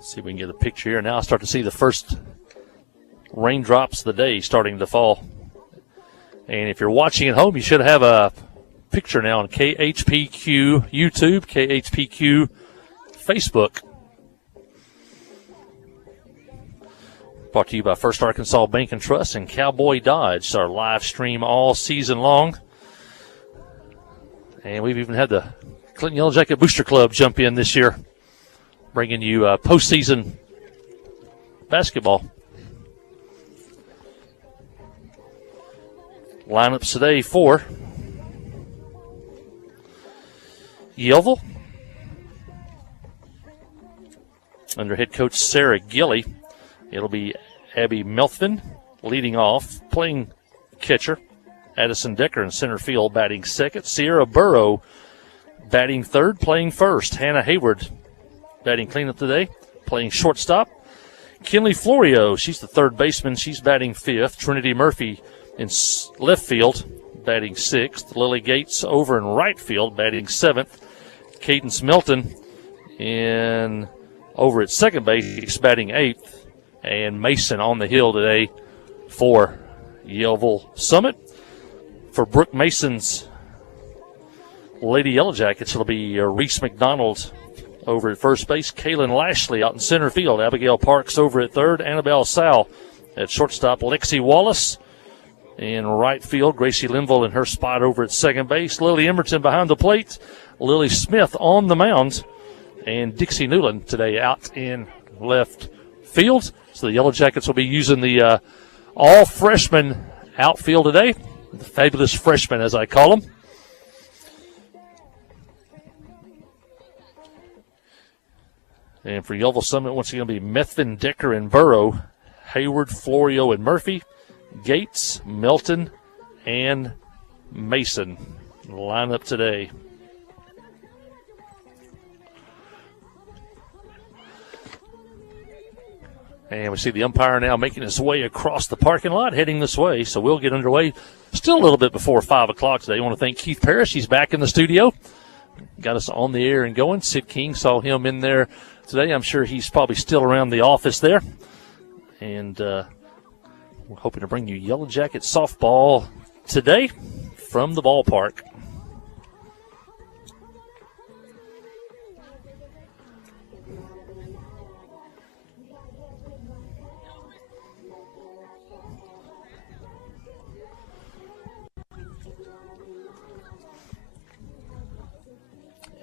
See if we can get a picture here. Now I start to see the first raindrops of the day starting to fall. And if you're watching at home, you should have a picture now on KHPQ YouTube, KHPQ Facebook. Brought to you by First Arkansas Bank and Trust and Cowboy Dodge. It's our live stream all season long. And we've even had the Clinton Yellow Jacket Booster Club jump in this year, bringing you postseason basketball. Lineups today for Yellville, under head coach Sarah Gilley. It'll be Abby Melvin leading off, playing catcher. Addison Decker in center field, batting second. Sierra Burrow batting third, playing first. Hannah Hayward batting cleanup today, playing shortstop. Kinley Florio, she's the third baseman. She's batting fifth. Trinity Murphy in left field, batting sixth. Lily Gates over in right field, batting seventh. Cadence Melton over at second base, batting eighth. And Mason on the hill today for Yellville Summit. For Brooke Mason's Lady Yellow Jackets, it'll be Reese McDonald over at first base. Kaylin Lashley out in center field. Abigail Parks over at third. Annabelle Sal at shortstop. Lexi Wallace in right field. Gracie Linville in her spot over at second base. Lily Emerton behind the plate. Lily Smith on the mound. And Dixie Newland today out in left field. So the Yellow Jackets will be using the all-freshman outfield today. The fabulous freshmen, as I call them. And for Yellville Summit, once again, it'll be Methvin, Decker, and Burrow. Hayward, Florio, and Murphy. Gates, Melton, and Mason. Line up today. And we see the umpire now making his way across the parking lot, heading this way. So we'll get underway still a little bit before 5 o'clock today. I want to thank Keith Parrish. He's back in the studio. Got us on the air and going. Sid King saw him in there today. I'm sure he's probably still around the office there. And we're hoping to bring you Yellow Jacket softball today from the ballpark.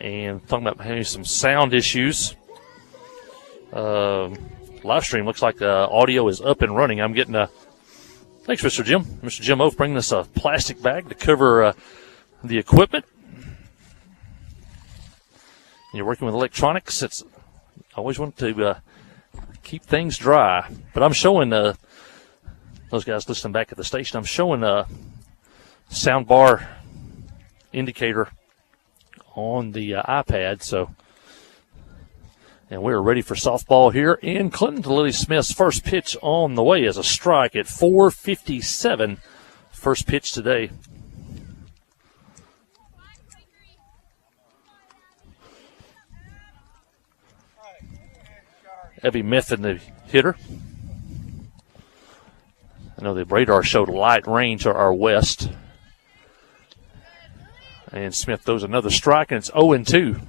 And talking about having some sound issues. Live stream looks like the audio is up and running. I'm getting thanks, Mr. Jim. Mr. Jim Oath bringing us a plastic bag to cover the equipment. You're working with electronics. I always want to keep things dry. But I'm showing those guys listening back at the station, I'm showing a sound bar indicator on the iPad. And we're ready for softball here in Clinton. Lily Smith's first pitch on the way as a strike at 4:57. First pitch today. Abby Methvin, the hitter. I know the radar showed light rain to our west. And Smith throws another strike, and it's 0-2.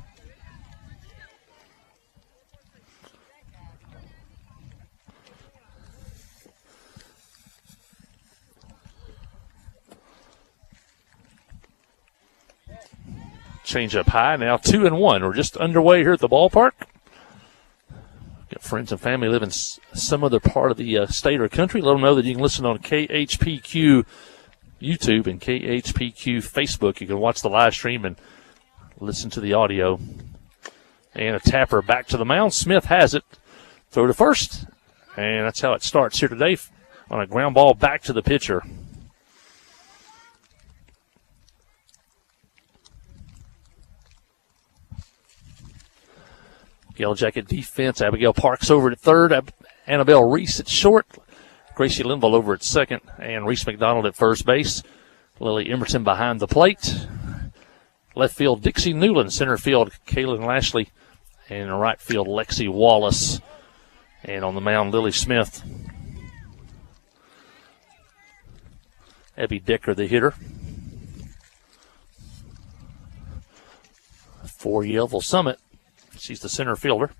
Change up high now, 2-1. We're just underway here at the ballpark. Got friends and family live in some other part of the state or country. Let them know that you can listen on KHPQ YouTube and KHPQ Facebook. You can watch the live stream and listen to the audio. And a tapper back to the mound. Smith has it. Throw to first. And that's how it starts here today on a ground ball back to the pitcher. Yellow Jacket defense. Abigail Parks over at third. Annabelle Reese at short. Gracie Linville over at second. And Reese McDonald at first base. Lily Emerton behind the plate. Left field, Dixie Newland. Center field, Kaylin Lashley And in right field, Lexi Wallace. And on the mound, Lily Smith. Abby Decker, the hitter. For Yellville Summit, she's the center fielder.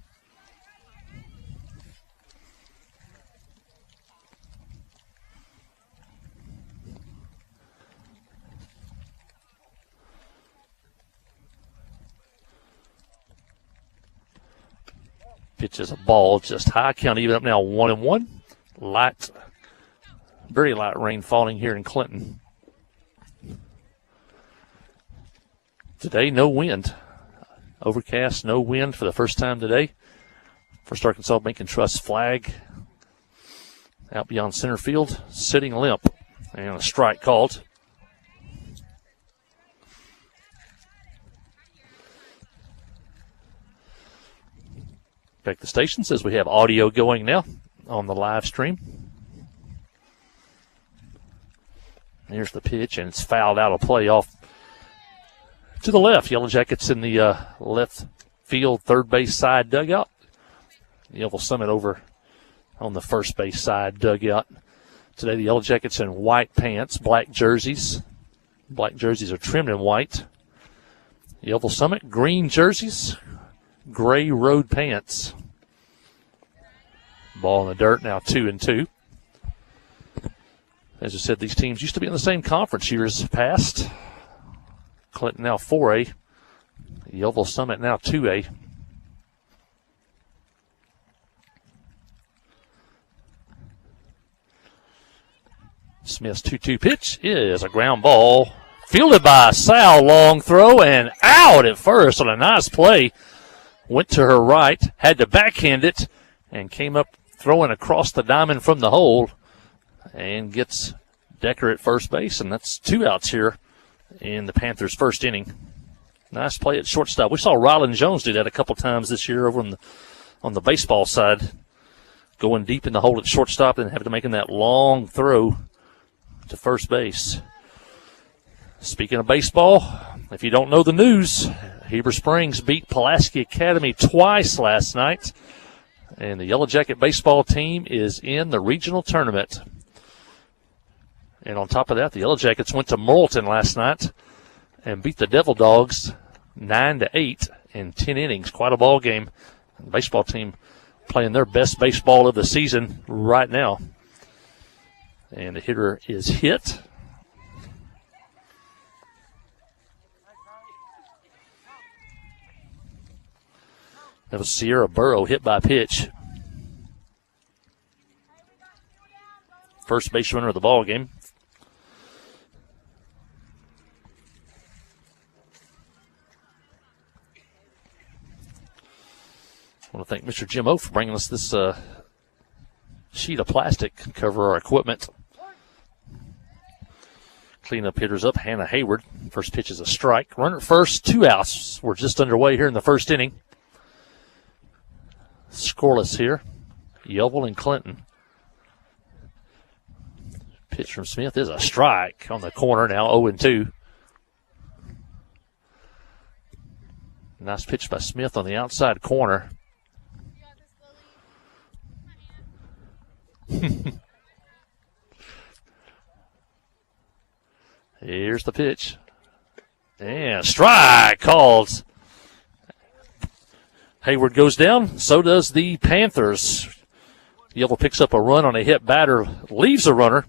Pitches a ball just high. Count even up now 1-1. Light, very light rain falling here in Clinton. Today, no wind. Overcast, no wind for the first time today. First Arkansas Bank and Trust flag out beyond center field, sitting limp, and a strike called. Back the station says we have audio going now on the live stream. Here's the pitch, and it's fouled out of play off to the left. Yellow Jackets in the left field, third base side dugout. Yellville Summit over on the first base side dugout. Today the Yellow Jackets in white pants, black jerseys. Black jerseys are trimmed in white. Yellville Summit, green jerseys, gray road pants. Ball in the dirt, now 2-2. As I said, these teams used to be in the same conference years past. Clinton now 4A. Yellville Summit now 2A. Smith's 2-2 pitch is a ground ball. Fielded by Sal, long throw, and out at first on a nice play. Went to her right, had to backhand it, and came up throwing across the diamond from the hole, and gets Decker at first base, and that's 2 outs here in the Panthers' first inning. Nice play at shortstop. We saw Rylan Jones do that a couple times this year over on the baseball side, going deep in the hole at shortstop and having to make that long throw to first base. Speaking of baseball, if you don't know the news, Heber Springs beat Pulaski Academy twice last night, and the Yellow Jacket baseball team is in the regional tournament. And on top of that, the Yellow Jackets went to Morrilton last night and beat the Devil Dogs 9-8 in 10 innings. Quite a ball game. The baseball team playing their best baseball of the season right now. And the hitter is hit. That was Sierra Burrow hit by pitch. First base runner of the ball game. I want to thank Mr. Jim O for bringing us this sheet of plastic to cover our equipment. Cleanup hitters up, Hannah Hayward. First pitch is a strike. Runner at first, 2 outs. We're just underway here in the first inning. Scoreless here. Yellville and Clinton. Pitch from Smith is a strike on the corner, now 0-2. Nice pitch by Smith on the outside corner. Here's the pitch. And strike called. Hayward goes down. So does the Panthers. Yellville picks up a run on a hit batter, leaves a runner.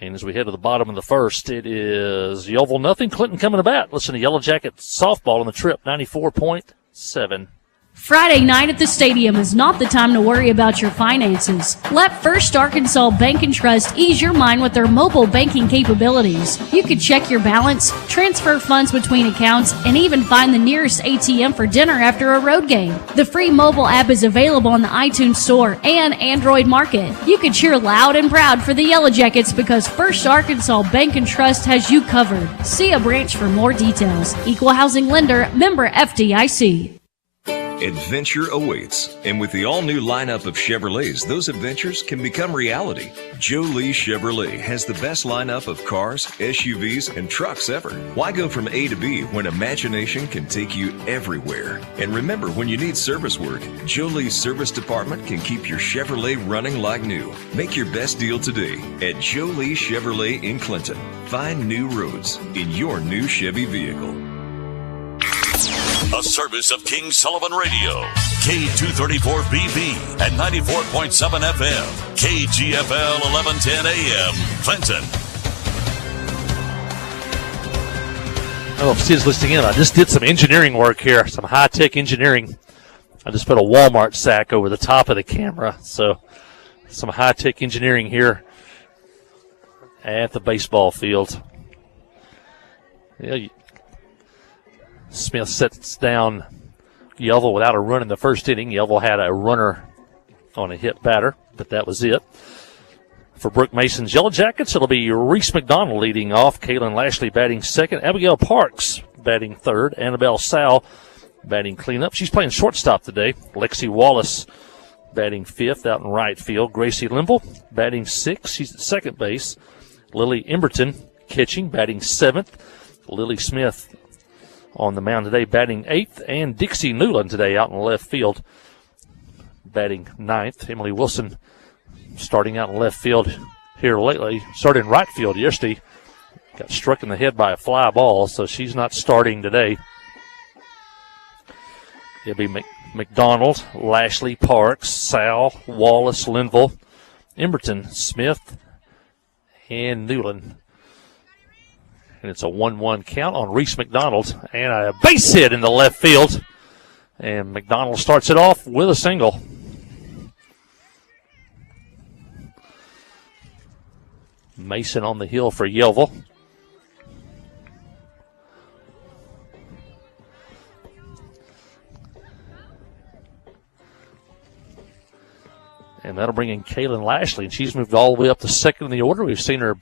And as we head to the bottom of the first, it is Yellville nothing. Clinton coming to bat. Listen to Yellow Jacket softball on the trip, 94.7. Friday night at the stadium is not the time to worry about your finances. Let First Arkansas Bank and Trust ease your mind with their mobile banking capabilities. You can check your balance, transfer funds between accounts, and even find the nearest ATM for dinner after a road game. The free mobile app is available on the iTunes Store and Android Market. You can cheer loud and proud for the Yellow Jackets because First Arkansas Bank and Trust has you covered. See a branch for more details. Equal housing lender, member FDIC. Adventure awaits, and with the all-new lineup of Chevrolets, those adventures can become reality. Jolie Chevrolet has the best lineup of cars, SUVs, and trucks ever. Why go from A to B when imagination can take you everywhere? And remember, when you need service work, Jolie's service department can keep your Chevrolet running like new. Make your best deal today at Jolie Chevrolet in Clinton. Find new roads in your new Chevy vehicle. A service of King Sullivan Radio, K234BB and 94.7 FM, KGFL 1110 AM, Clinton. Oh, if Sid's listening in, I just did some engineering work here, some high-tech engineering. I just put a Walmart sack over the top of the camera, so some high-tech engineering here at the baseball field. Yeah, Smith sets down Yelville without a run in the first inning. Yelville had a runner on a hit batter, but that was it. For Brooke Mason's Yellow Jackets, it'll be Reese McDonald leading off, Kaylin Lashley batting second, Abigail Parks batting third, Annabelle Sal batting cleanup. She's playing shortstop today. Lexi Wallace batting fifth out in right field. Gracie Limble batting sixth. She's at second base. Lily Emberton catching, batting seventh. Lily Smith on the mound today, batting eighth, and Dixie Newland today out in left field, batting ninth. Emily Wilson starting out in left field here lately, started in right field yesterday, got struck in the head by a fly ball, so she's not starting today. It'll be McDonald, Lashley, Parks, Sal, Wallace, Linville, Emberton, Smith, and Newland. And it's a 1-1 count on Reese McDonald. And a base hit in the left field. And McDonald starts it off with a single. Mason on the hill for Yelville. And that'll bring in Kaylin Lashley. And she's moved all the way up to second in the order. We've seen her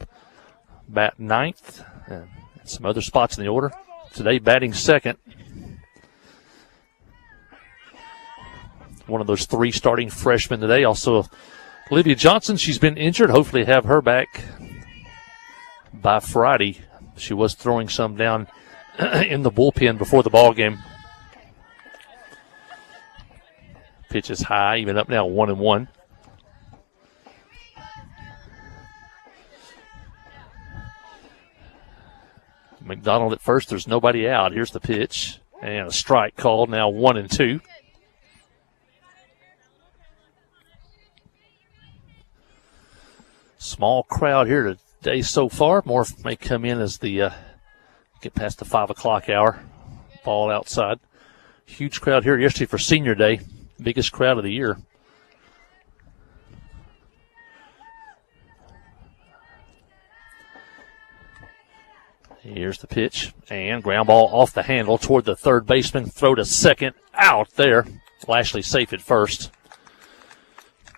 bat ninth and some other spots in the order. Today batting second. One of those three starting freshmen today. Also, Olivia Johnson, she's been injured. Hopefully have her back by Friday. She was throwing some down in the bullpen before the ball game. Pitch is high, even up now 1-1. McDonald at first, there's nobody out. Here's the pitch. And a strike called, now 1-2. Small crowd here today so far. More may come in as the get past the 5 o'clock hour. Ball outside. Huge crowd here yesterday for Senior Day. Biggest crowd of the year. Here's the pitch, and ground ball off the handle toward the third baseman. Throw to second, out there. Lashley safe at first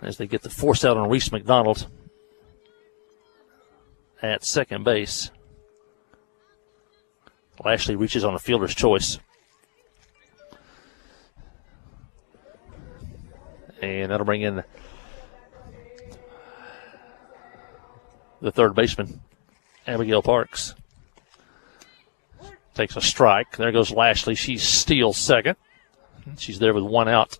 as they get the force out on Reese McDonald at second base. Lashley reaches on a fielder's choice. And that'll bring in the third baseman, Abigail Parks. Takes a strike. There goes Lashley. She steals second. She's there with one out.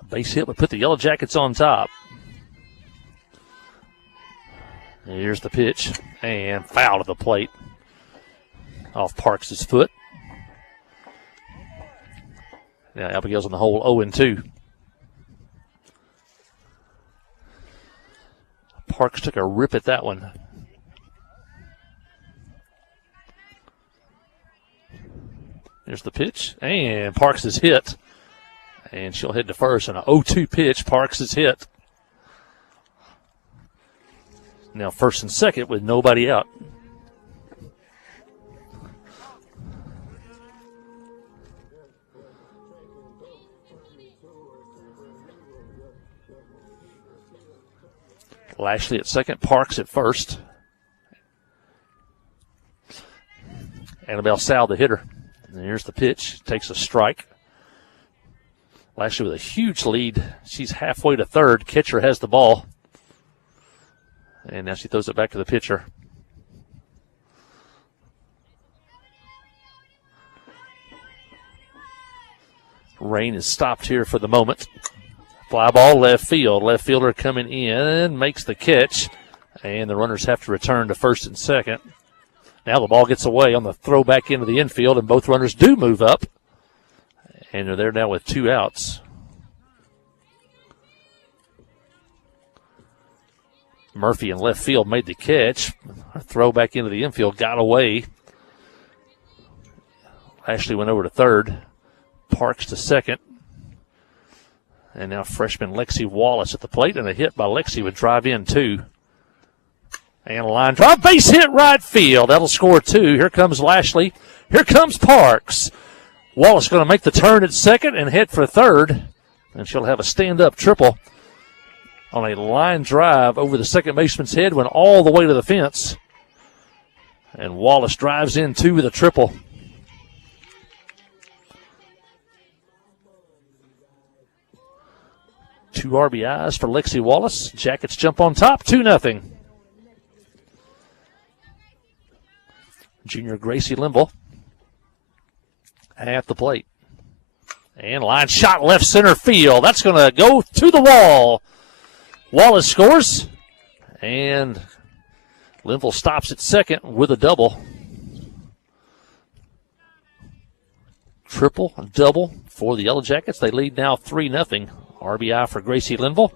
A base hit would put the Yellow Jackets on top. Here's the pitch. And foul to the plate. Off Parks' foot. Now Abigail's on the hole 0-2. Parks took a rip at that one. There's the pitch, and Parks is hit. And she'll head to first on an 0-2 pitch. Parks is hit. Now first and second with nobody out. Lashley at second, Parks at first. Annabelle Sal, the hitter. And here's the pitch. Takes a strike. Lashley with a huge lead. She's halfway to third. Catcher has the ball. And now she throws it back to the pitcher. Rain is stopped here for the moment. Fly ball left field. Left fielder coming in, makes the catch. And the runners have to return to first and second. Now the ball gets away on the throw back into the infield, and both runners do move up. And they're there now with 2 outs. Murphy in left field made the catch. A throw back into the infield got away. Ashley went over to third. Parks to second. And now freshman Lexi Wallace at the plate, and a hit by Lexi would drive in 2. And a line drive, base hit right field. That'll score 2. Here comes Lashley. Here comes Parks. Wallace going to make the turn at second and head for third. And she'll have a stand-up triple on a line drive over the second baseman's head, went all the way to the fence. And Wallace drives in 2 with a triple. Two RBIs for Lexi Wallace. Jackets jump on top, 2-0. Junior Gracie Linville at the plate. And line shot left center field. That's going to go to the wall. Wallace scores. And Linville stops at second with a double. Triple, double for the Yellow Jackets. They lead now 3-0. RBI for Gracie Linville.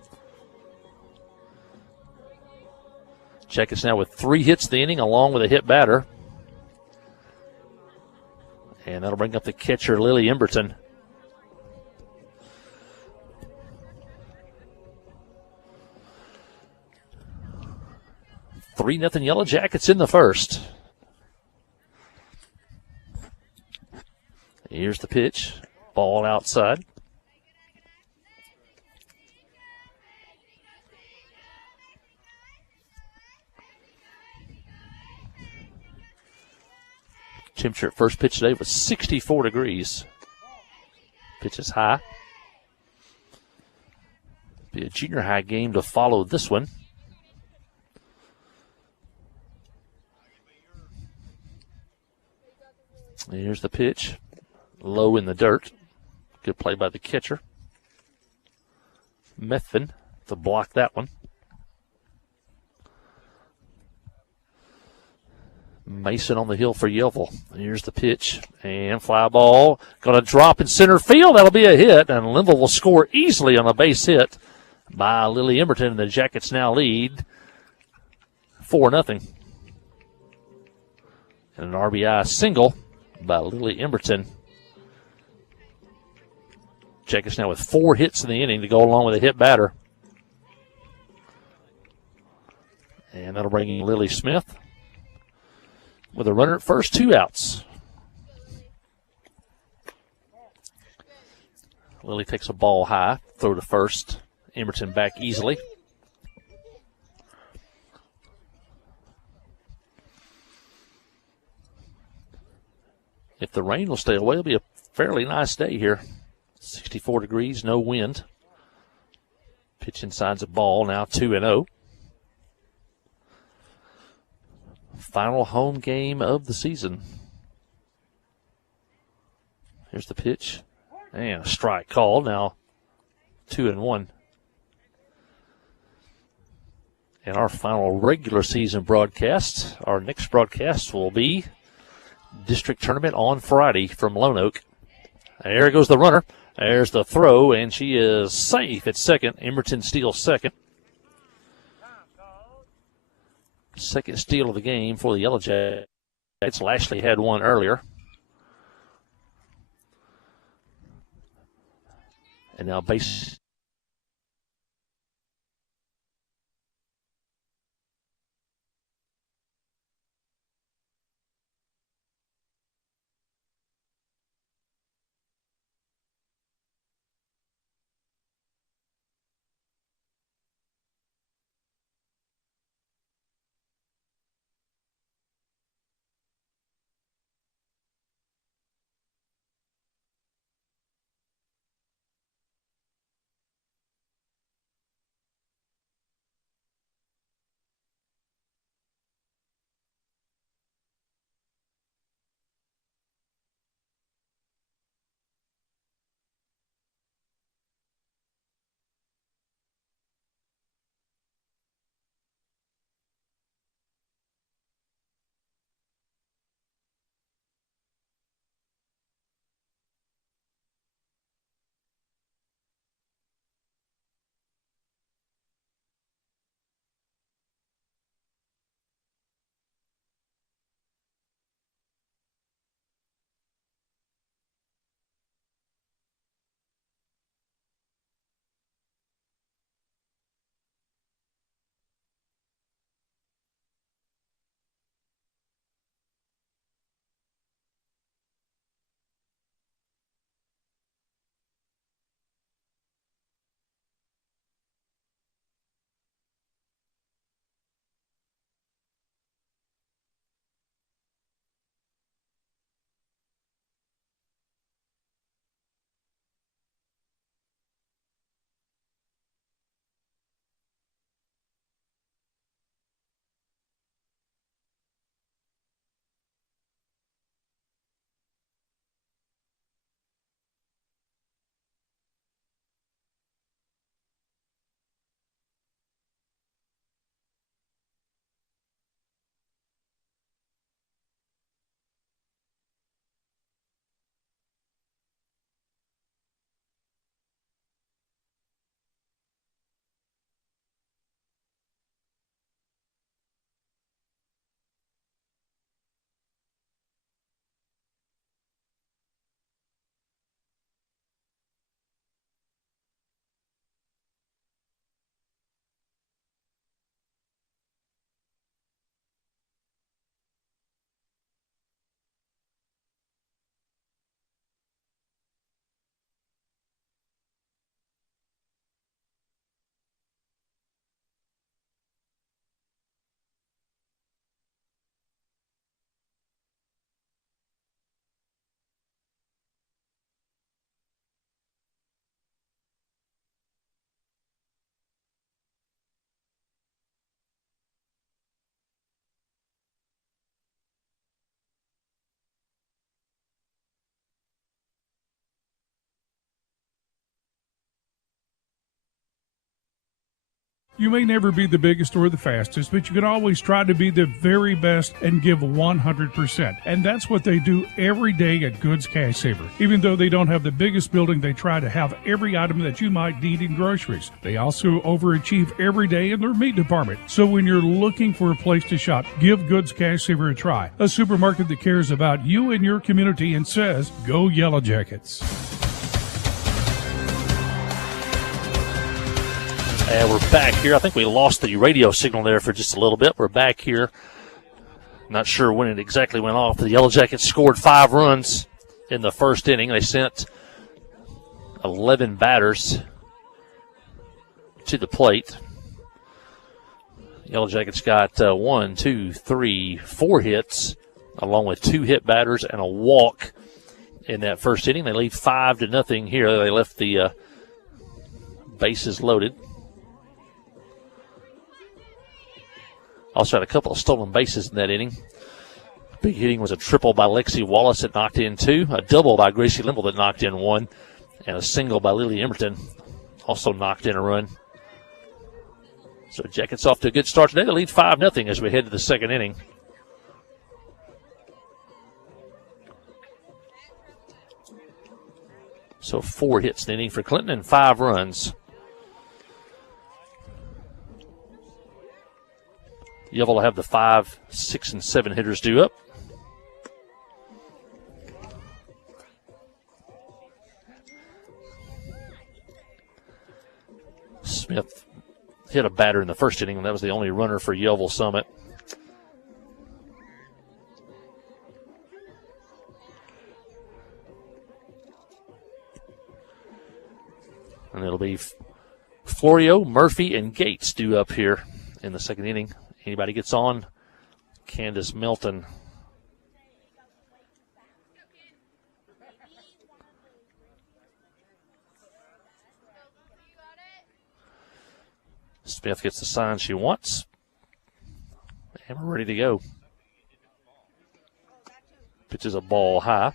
Jackets now with 3 hits in the inning along with a hit batter. And that'll bring up the catcher, Lily Emberton. Three nothing Yellow Jackets in the first. Here's the pitch. Ball outside. Temperature at first pitch today was 64 degrees. Pitch is high. Be a junior high game to follow this one. Here's the pitch. Low in the dirt. Good play by the catcher. Methvin to block that one. Mason on the hill for Yellville. Here's the pitch. And fly ball. Going to drop in center field. That'll be a hit. And Linville will score easily on a base hit by Lily Emberton. And the Jackets now lead 4-0. And an RBI single by Lily Emberton. Jackets now with 4 hits in the inning to go along with a hit batter. And that'll bring in Lily Smith with a runner at first, 2 outs. Lily takes a ball high, throw to first. Emberton back easily. If the rain will stay away, it'll be a fairly nice day here. 64 degrees, no wind. Pitch inside's a ball, now 2-0. Final home game of the season. Here's the pitch. And a strike called. Now 2-1. And our final regular season broadcast. Our next broadcast will be district tournament on Friday from Lone Oak. There goes the runner. There's the throw, and she is safe at second. Emberton steals second. Second steal of the game for the Yellow Jackets. Lashley had one earlier. And now base You may never be the biggest or the fastest, but you can always try to be the very best and give 100%. And that's what they do every day at Goods Cash Saver. Even though they don't have the biggest building, they try to have every item that you might need in groceries. They also overachieve every day in their meat department. So when you're looking for a place to shop, give Goods Cash Saver a try. A supermarket that cares about you and your community and says, go Yellow Jackets. And we're back here. I think we lost the radio signal there for just a little bit. We're back here. Not sure when it exactly went off. The Yellow Jackets scored 5 runs in the first inning. They sent 11 batters to the plate. Yellow Jackets got 4 hits, along with 2 hit batters and a walk in that first inning. They lead 5-0 here. They left the bases loaded. Also had a couple of stolen bases in that inning. Big hitting was a triple by Lexi Wallace that knocked in 2, a double by Gracie Limble that knocked in 1, and a single by Lily Emerton also knocked in a run. So Jackets off to a good start today. They lead 5-0 as we head to the second inning. So 4 hits in the inning for Clinton and 5 runs. Yellow will have the 5, 6, and 7 hitters due up. Smith hit a batter in the first inning, and that was the only runner for Yellville Summit. And it'll be Florio, Murphy, and Gates due up here in the second inning. Anybody gets on, Candace Milton. Smith gets the sign she wants. And we're ready to go. Pitches a ball high.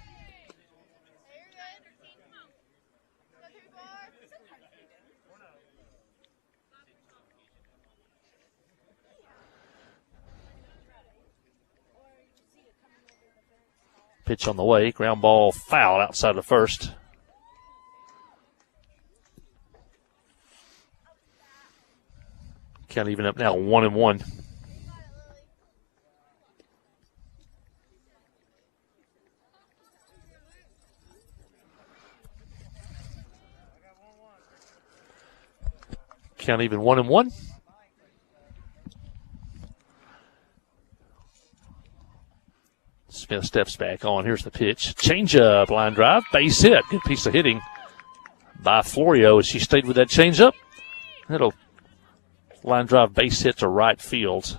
Pitch on the way. Ground ball foul outside the first. Count even up now, 1-1. Count even 1-1. Smith steps back on. Here's the pitch. Change-up, line drive, base hit. Good piece of hitting by Florio as she stayed with that change-up. That'll line drive base hit to right field.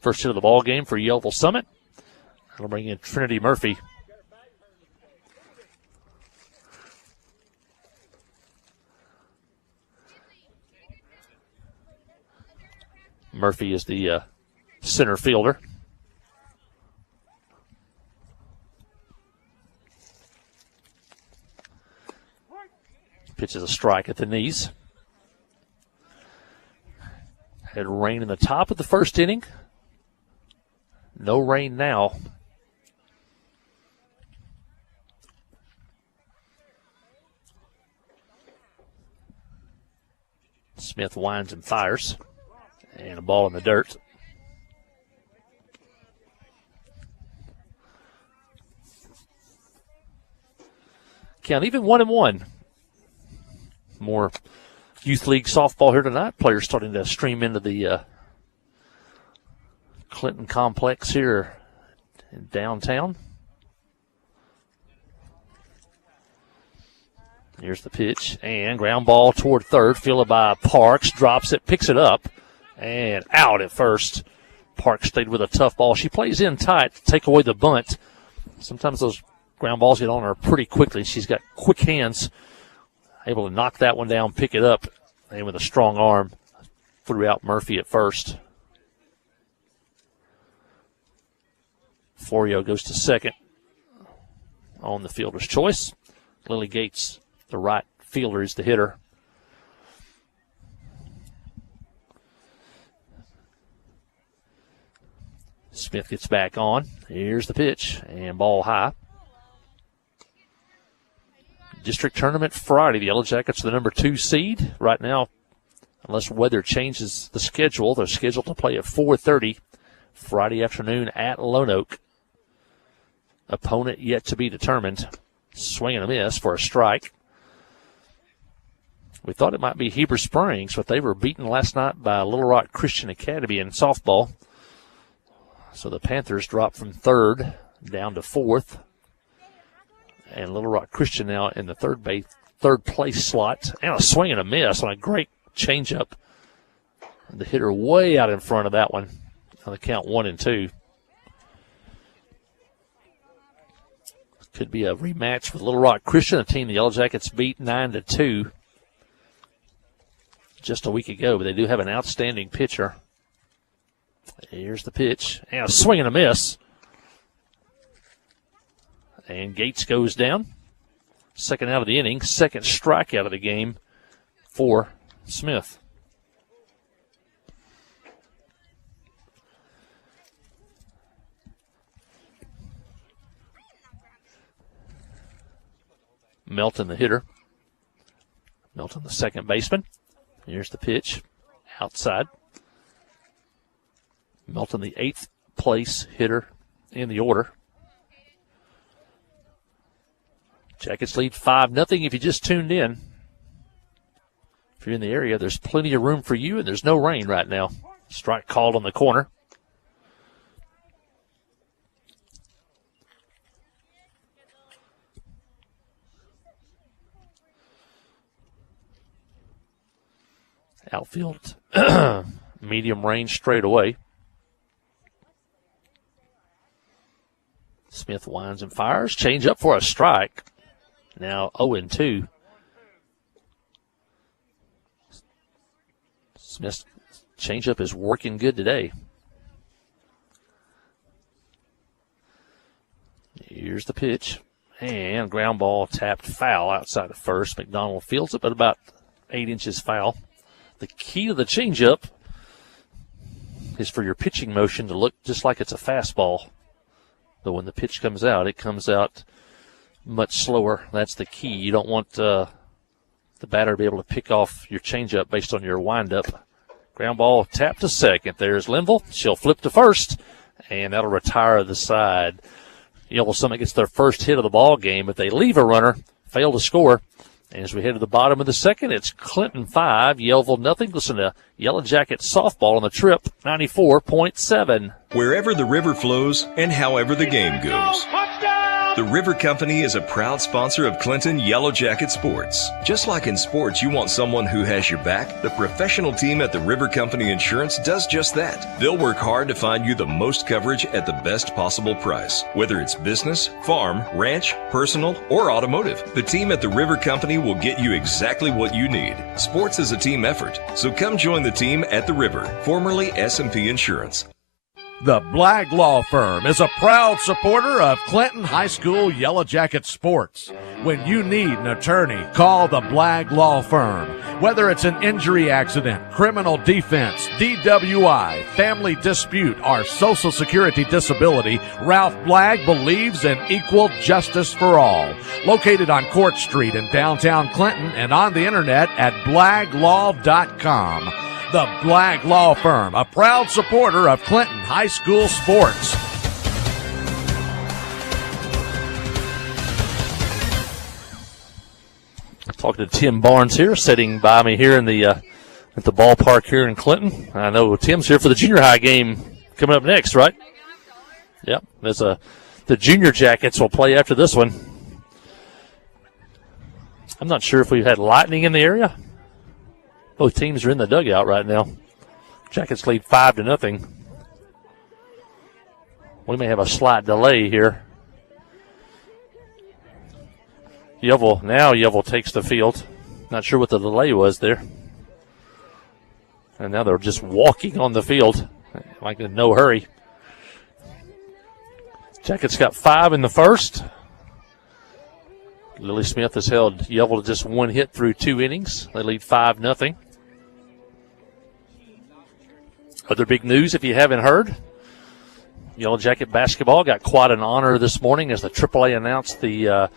First hit of the ball game for Yellville Summit. That'll bring in Trinity Murphy. Murphy is the center fielder. Pitches a strike at the knees. Had rain in the top of the first inning. No rain now. Smith winds and fires. And a ball in the dirt. Count even 1-1. More Youth League softball here tonight. Players starting to stream into the Clinton complex here in downtown. Here's the pitch, and ground ball toward third, fielded by Parks, drops it, picks it up, and out at first. Parks stayed with a tough ball. She plays in tight to take away the bunt. Sometimes those ground balls get on her pretty quickly. She's got quick hands, able to knock that one down, pick it up, and with a strong arm, threw out Murphy at first. Florio goes to second on the fielder's choice. Lily Gates, the right fielder, is the hitter. Smith gets back on. Here's the pitch, and ball high. District tournament Friday. The Yellow Jackets are the number 2 seed. Right now, unless weather changes the schedule, they're scheduled to play at 4:30 Friday afternoon at Lone Oak. Opponent yet to be determined. Swing and a miss for a strike. We thought it might be Heber Springs, but they were beaten last night by Little Rock Christian Academy in softball. So the Panthers dropped from 3rd down to 4th. And Little Rock Christian now in the third place slot. And a swing and a miss on a great changeup. The hitter way out in front of that one on the count 1-2. Could be a rematch with Little Rock Christian, a team the Yellow Jackets beat 9-2 just a week ago, but they do have an outstanding pitcher. Here's the pitch, and a swing and a miss. And Gates goes down. Second out of the inning, second strikeout of the game for Smith. Melton, the hitter. Melton, the second baseman. Here's the pitch. Outside. Melton, the 8th place hitter in the order. Jackets lead 5-0 if you just tuned in. If you're in the area, there's plenty of room for you, and there's no rain right now. Strike called on the corner. Outfield, medium range straight away. Smith winds and fires. Change up for a strike. Now 0-2. Smith's changeup is working good today. Here's the pitch. And ground ball tapped foul outside of first. McDonald fields it, but about 8 inches foul. The key to the changeup is for your pitching motion to look just like it's a fastball. But when the pitch comes out, it comes out much slower. That's the key. You don't want the batter to be able to pick off your changeup based on your windup. Ground ball tapped to second. There's Linville. She'll flip to first, and that'll retire the side. Yellow Summit gets their first hit of the ball game. If they leave a runner, fail to score. And as we head to the bottom of the second, it's Clinton 5, Yellville nothing. Listen to Yellow Jackets softball on the Trip, 94.7. Wherever the river flows and however the game goes. The River Company is a proud sponsor of Clinton Yellow Jacket Sports. Just like in sports, you want someone who has your back. The professional team at the River Company Insurance does just that. They'll work hard to find you the most coverage at the best possible price. Whether it's business, farm, ranch, personal, or automotive, the team at the River Company will get you exactly what you need. Sports is a team effort, so come join the team at the River, formerly S&P Insurance. The Blagg Law Firm is a proud supporter of Clinton High School Yellow Jacket sports. When you need an attorney, call the Blagg Law Firm. Whether it's an injury accident, criminal defense, DWI, family dispute, or Social Security disability, Ralph Blagg believes in equal justice for all. Located on Court Street in downtown Clinton and on the internet at blagglaw.com. The Blagg Law Firm, a proud supporter of Clinton High School sports. Talking to Tim Barnes here, sitting by me here in the at the ballpark here in Clinton. I know Tim's here for the junior high game coming up next, right? Yep. The junior Jackets will play after this one. I'm not sure if we've had lightning in the area. Both teams are in the dugout right now. Jackets lead 5-0. We may have a slight delay here. Yellville takes the field. Not sure what the delay was there. And now they're just walking on the field, like in no hurry. Jackets got 5 in the first. Lily Smith has held Yellville to just 1 hit through 2 innings. They lead 5-0. Other big news, if you haven't heard, Yellow Jacket basketball got quite an honor this morning as the AAA announced the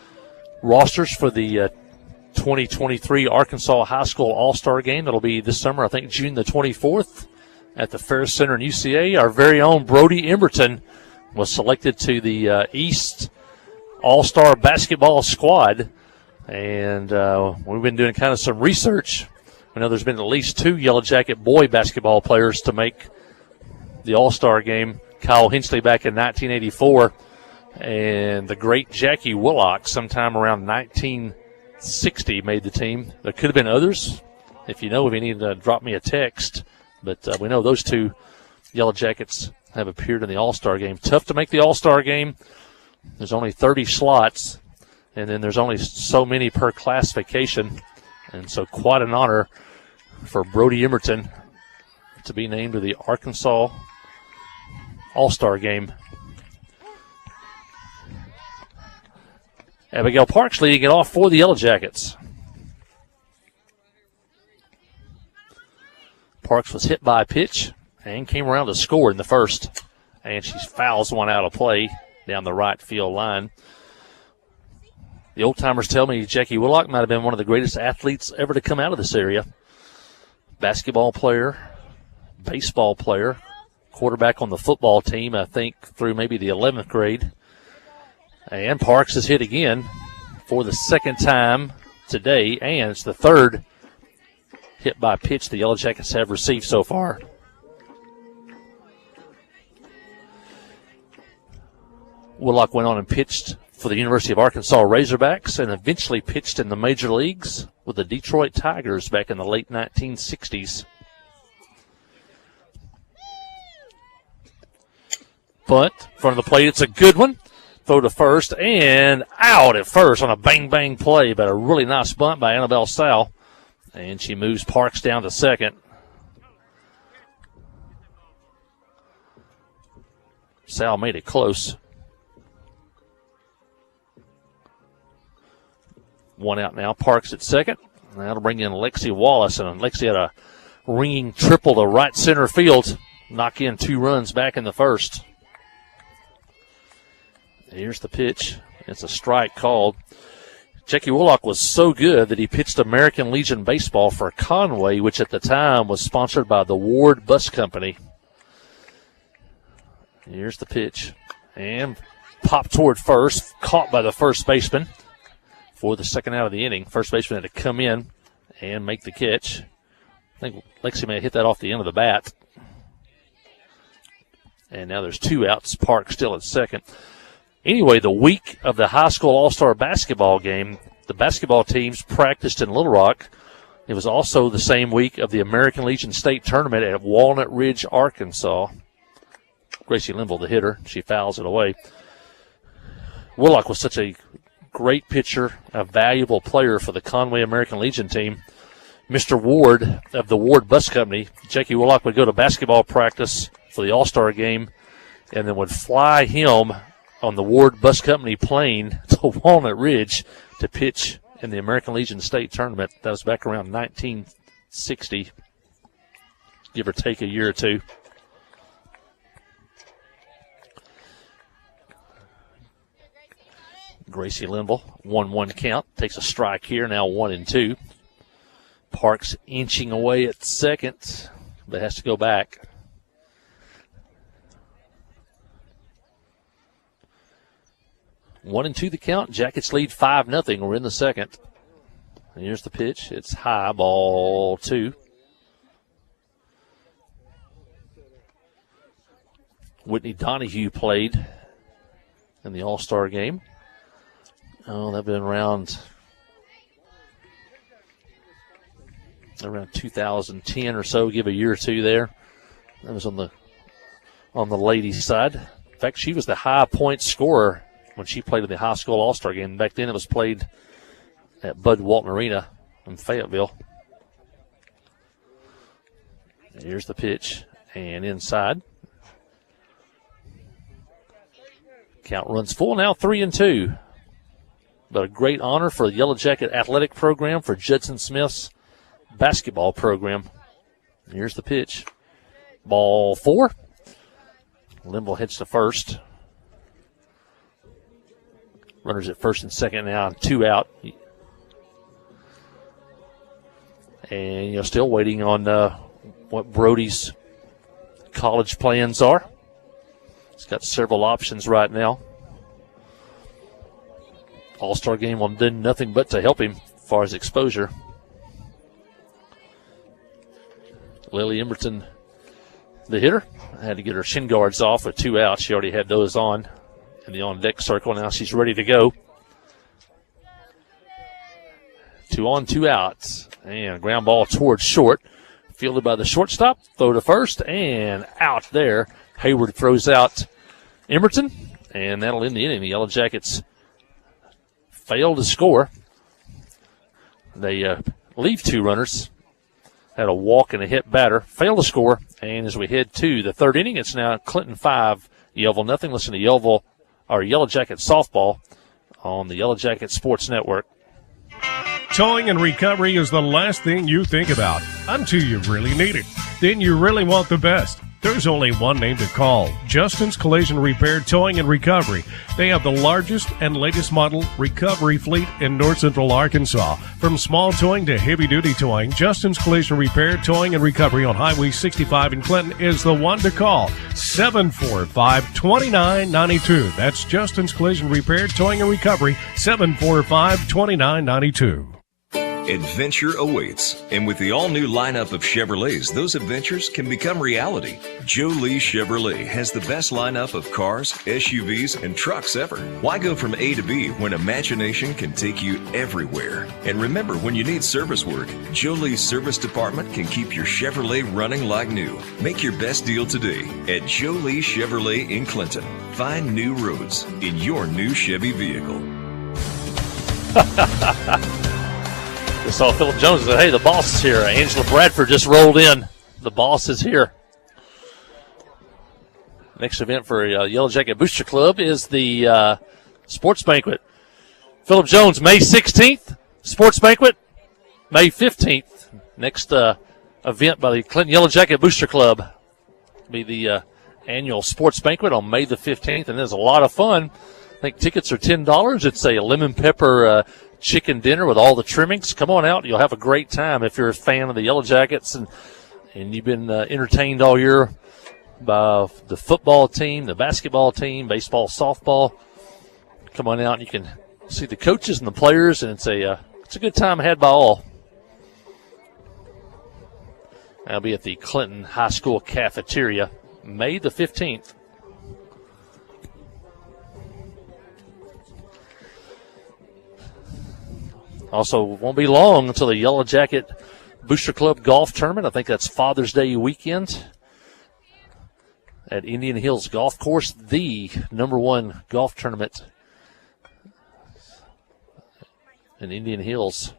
rosters for the 2023 Arkansas High School All-Star Game. That'll be this summer, I think June the 24th at the Ferris Center in UCA. Our very own Brody Emberton was selected to the East All-Star basketball squad. And we've been doing kind of some research. I know there's been at least 2 Yellow Jacket boy basketball players to make the All-Star game. Kyle Hinchley back in 1984, and the great Jackie Willock sometime around 1960 made the team. There could have been others. If you know, if you need to drop me a text. But we know those 2 Yellow Jackets have appeared in the All-Star game. Tough to make the All-Star game. There's only 30 slots, and then there's only so many per classification. And so quite an honor for Brody Emberton to be named to the Arkansas All-Star game. Abigail Parks leading it off for the Yellow Jackets. Parks was hit by a pitch and came around to score in the first. And she fouls one out of play down the right field line. The old-timers tell me Jackie Willock might have been one of the greatest athletes ever to come out of this area. Basketball player, baseball player, quarterback on the football team, I think, through maybe the 11th grade. And Parks is hit again for the second time today, and it's the third hit by pitch the Yellow Jackets have received so far. Willock went on and pitched for the University of Arkansas Razorbacks and eventually pitched in the major leagues with the Detroit Tigers back in the late 1960s. Bunt in front of the plate. It's a good one. Throw to first and out at first on a bang-bang play, but a really nice bunt by Annabelle Sal. And she moves Parks down to second. Sal made it close. One out now. Parks at second. That'll bring in Lexi Wallace, and Lexi had a ringing triple to right center field. Knock in 2 runs back in the first. Here's the pitch. It's a strike called. Jackie Willock was so good that he pitched American Legion Baseball for Conway, which at the time was sponsored by the Ward Bus Company. Here's the pitch. And popped toward first, caught by the first baseman for the second out of the inning. First baseman had to come in and make the catch. I think Lexi may have hit that off the end of the bat. And now there's 2 outs. Park still at second. Anyway, the week of the high school all-star basketball game, the basketball teams practiced in Little Rock. It was also the same week of the American Legion State Tournament at Walnut Ridge, Arkansas. Gracie Linville, the hitter, she fouls it away. Willock was such a great pitcher, a valuable player for the Conway American Legion team. Mr. Ward of the Ward Bus Company, Jackie Willock would go to basketball practice for the all-star game and then would fly him on the Ward Bus Company plane to Walnut Ridge to pitch in the American Legion State Tournament. That was back around 1960, give or take a year or two. Gracie Linville, 1-1 count, takes a strike here, now 1-2. Parks inching away at second, but has to go back. One and two the count. Jackets lead 5-0. We're in the second. And here's the pitch. It's high, ball 2. Whitney Donahue played in the All-Star game. Oh, they've been around 2010 or so. Give a year or two there. That was on the ladies' side. In fact, she was the high point scorer when she played in the high school all-star game. Back then it was played at Bud Walton Arena in Fayetteville. Here's the pitch, and inside. Count runs full, now 3-2. But a great honor for the Yellow Jacket athletic program, for Judson Smith's basketball program. Here's the pitch. Ball 4. Limble hits to first. Runners at first and second now, 2 out. And, still waiting on what Brody's college plans are. He's got several options right now. All-Star game will do nothing but to help him as far as exposure. Lily Emberton, the hitter, had to get her shin guards off with 2 outs. She already had those on in the on-deck circle. Now she's ready to go. 2 on, 2 outs. And ground ball towards short. Fielded by the shortstop. Throw to first and out there. Hayward throws out Emberton. And that'll end the inning. The Yellow Jackets fail to score. They leave 2 runners. Had a walk and a hit batter. Fail to score. And as we head to the 3rd inning, it's now Clinton 5, Yellville nothing. Listen to Yellow Jacket softball on the Yellow Jacket Sports Network. Towing and recovery is the last thing you think about until you really need it. Then you really want the best. There's only one name to call, Justin's Collision Repair Towing and Recovery. They have the largest and latest model recovery fleet in north central Arkansas. From small towing to heavy-duty towing, Justin's Collision Repair Towing and Recovery on Highway 65 in Clinton is the one to call, 745-2992. That's Justin's Collision Repair Towing and Recovery, 745-2992. Adventure awaits, and with the all-new lineup of Chevrolets, those adventures can become reality. Joe Lee Chevrolet has the best lineup of cars, SUVs, and trucks ever. Why go from A to B when imagination can take you everywhere? And remember, when you need service work, Joe Lee's service department can keep your Chevrolet running like new. Make your best deal today at Joe Lee Chevrolet in Clinton. Find new roads in your new Chevy vehicle. We saw Philip Jones say, hey, the boss is here. Angela Bradford just rolled in. The boss is here. Next event for Yellow Jacket Booster Club is the sports banquet. Philip Jones, May 16th. Sports banquet, May 15th. Next event by the Clinton Yellow Jacket Booster Club will be the annual sports banquet on May the 15th, and there's a lot of fun. I think tickets are $10. It's a lemon pepper chicken dinner with all the trimmings. Come on out. You'll have a great time if you're a fan of the Yellow Jackets and you've been entertained all year by the football team, the basketball team, baseball, softball. Come on out and you can see the coaches and the players, and it's a good time had by all. That'll be at the Clinton High School cafeteria, May the 15th. Also, won't be long until the Yellow Jacket Booster Club Golf Tournament. I think that's Father's Day weekend at Indian Hills Golf Course, the #1 golf tournament in Indian Hills.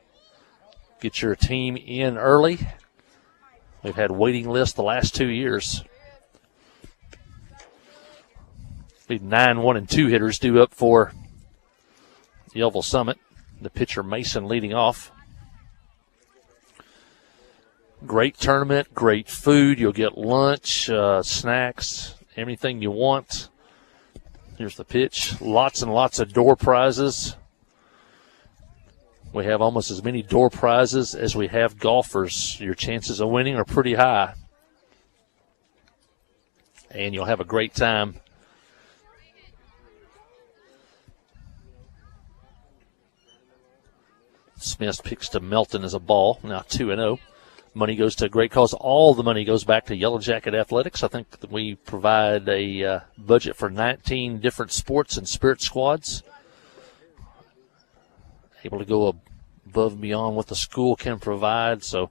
Get your team in early. We've had waiting lists the last 2 years. Be 9, 1, and 2 hitters due up for the Yellville Summit. The pitcher Mason leading off. Great tournament, great food. You'll get lunch, snacks, everything you want. Here's the pitch. Lots and lots of door prizes. We have almost as many door prizes as we have golfers. Your chances of winning are pretty high. And you'll have a great time. Smith picks to Melton as a ball, now 2-0. Money goes to a great cause. All the money goes back to Yellow Jacket Athletics. I think that we provide a budget for 19 different sports and spirit squads. Able to go above and beyond what the school can provide. So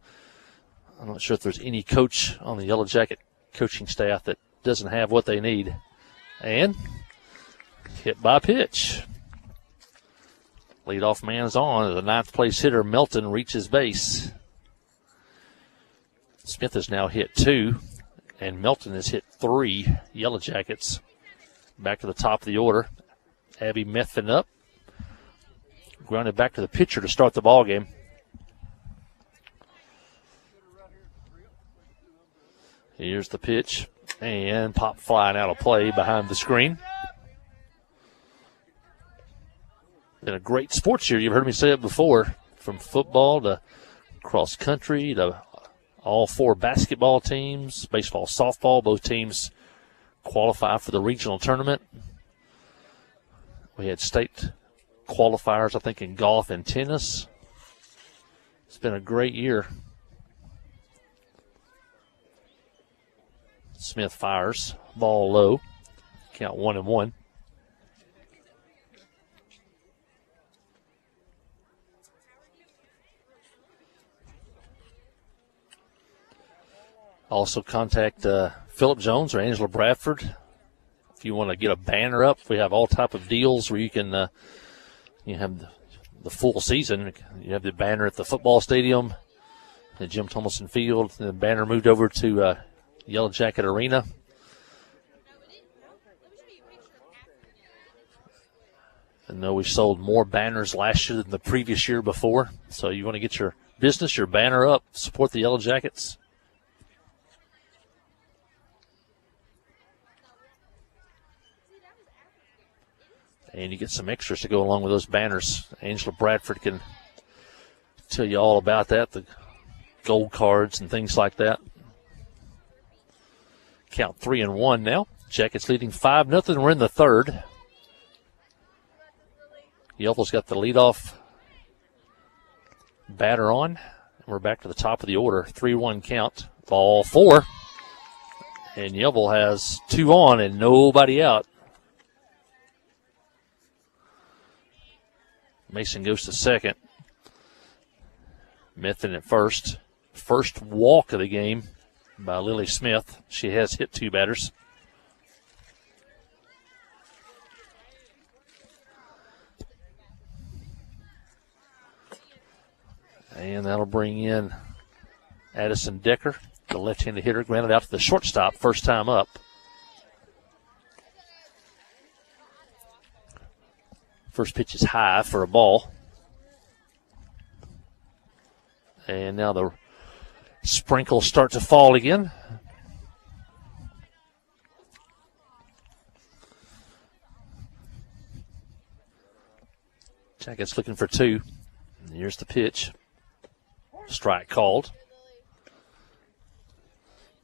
I'm not sure if there's any coach on the Yellow Jacket coaching staff that doesn't have what they need. And hit by pitch. Leadoff man's on. The 9th place hitter, Melton, reaches base. Smith has now hit 2, and Melton has hit 3. Yellow Jackets back to the top of the order. Abby Methvin up. Grounded back to the pitcher to start the ball game. Here's the pitch. And pop flying out of play behind the screen. Been a great sports year. You've heard me say it before. From football to cross country to all 4 basketball teams, baseball, softball. Both teams qualify for the regional tournament. We had state qualifiers, I think, in golf and tennis. It's been a great year. Smith fires, ball low, count 1-1. Also contact Phillip Jones or Angela Bradford if you want to get a banner up. We have all type of deals where you can you have the full season. You have the banner at the football stadium, the Jim Thomason Field, and the banner moved over to Yellow Jacket Arena. I know we sold more banners last year than the previous year before. So you want to get your business, your banner up, support the Yellow Jackets. And you get some extras to go along with those banners. Angela Bradford can tell you all about that, the gold cards and things like that. Count 3-1 now. Jackets leading 5-0. We're in the third. Yelville's got the leadoff batter on. And we're back to the top of the order. 3-1 count. Ball 4. And Yelville has 2 on and nobody out. Mason goes to second. Method at first. First walk of the game by Lily Smith. She has hit 2 batters. And that'll bring in Addison Decker, the left-handed hitter, grounded out to the shortstop, first time up. First pitch is high for a ball. And now the sprinkles start to fall again. Jackets looking for 2. And here's the pitch. Strike called.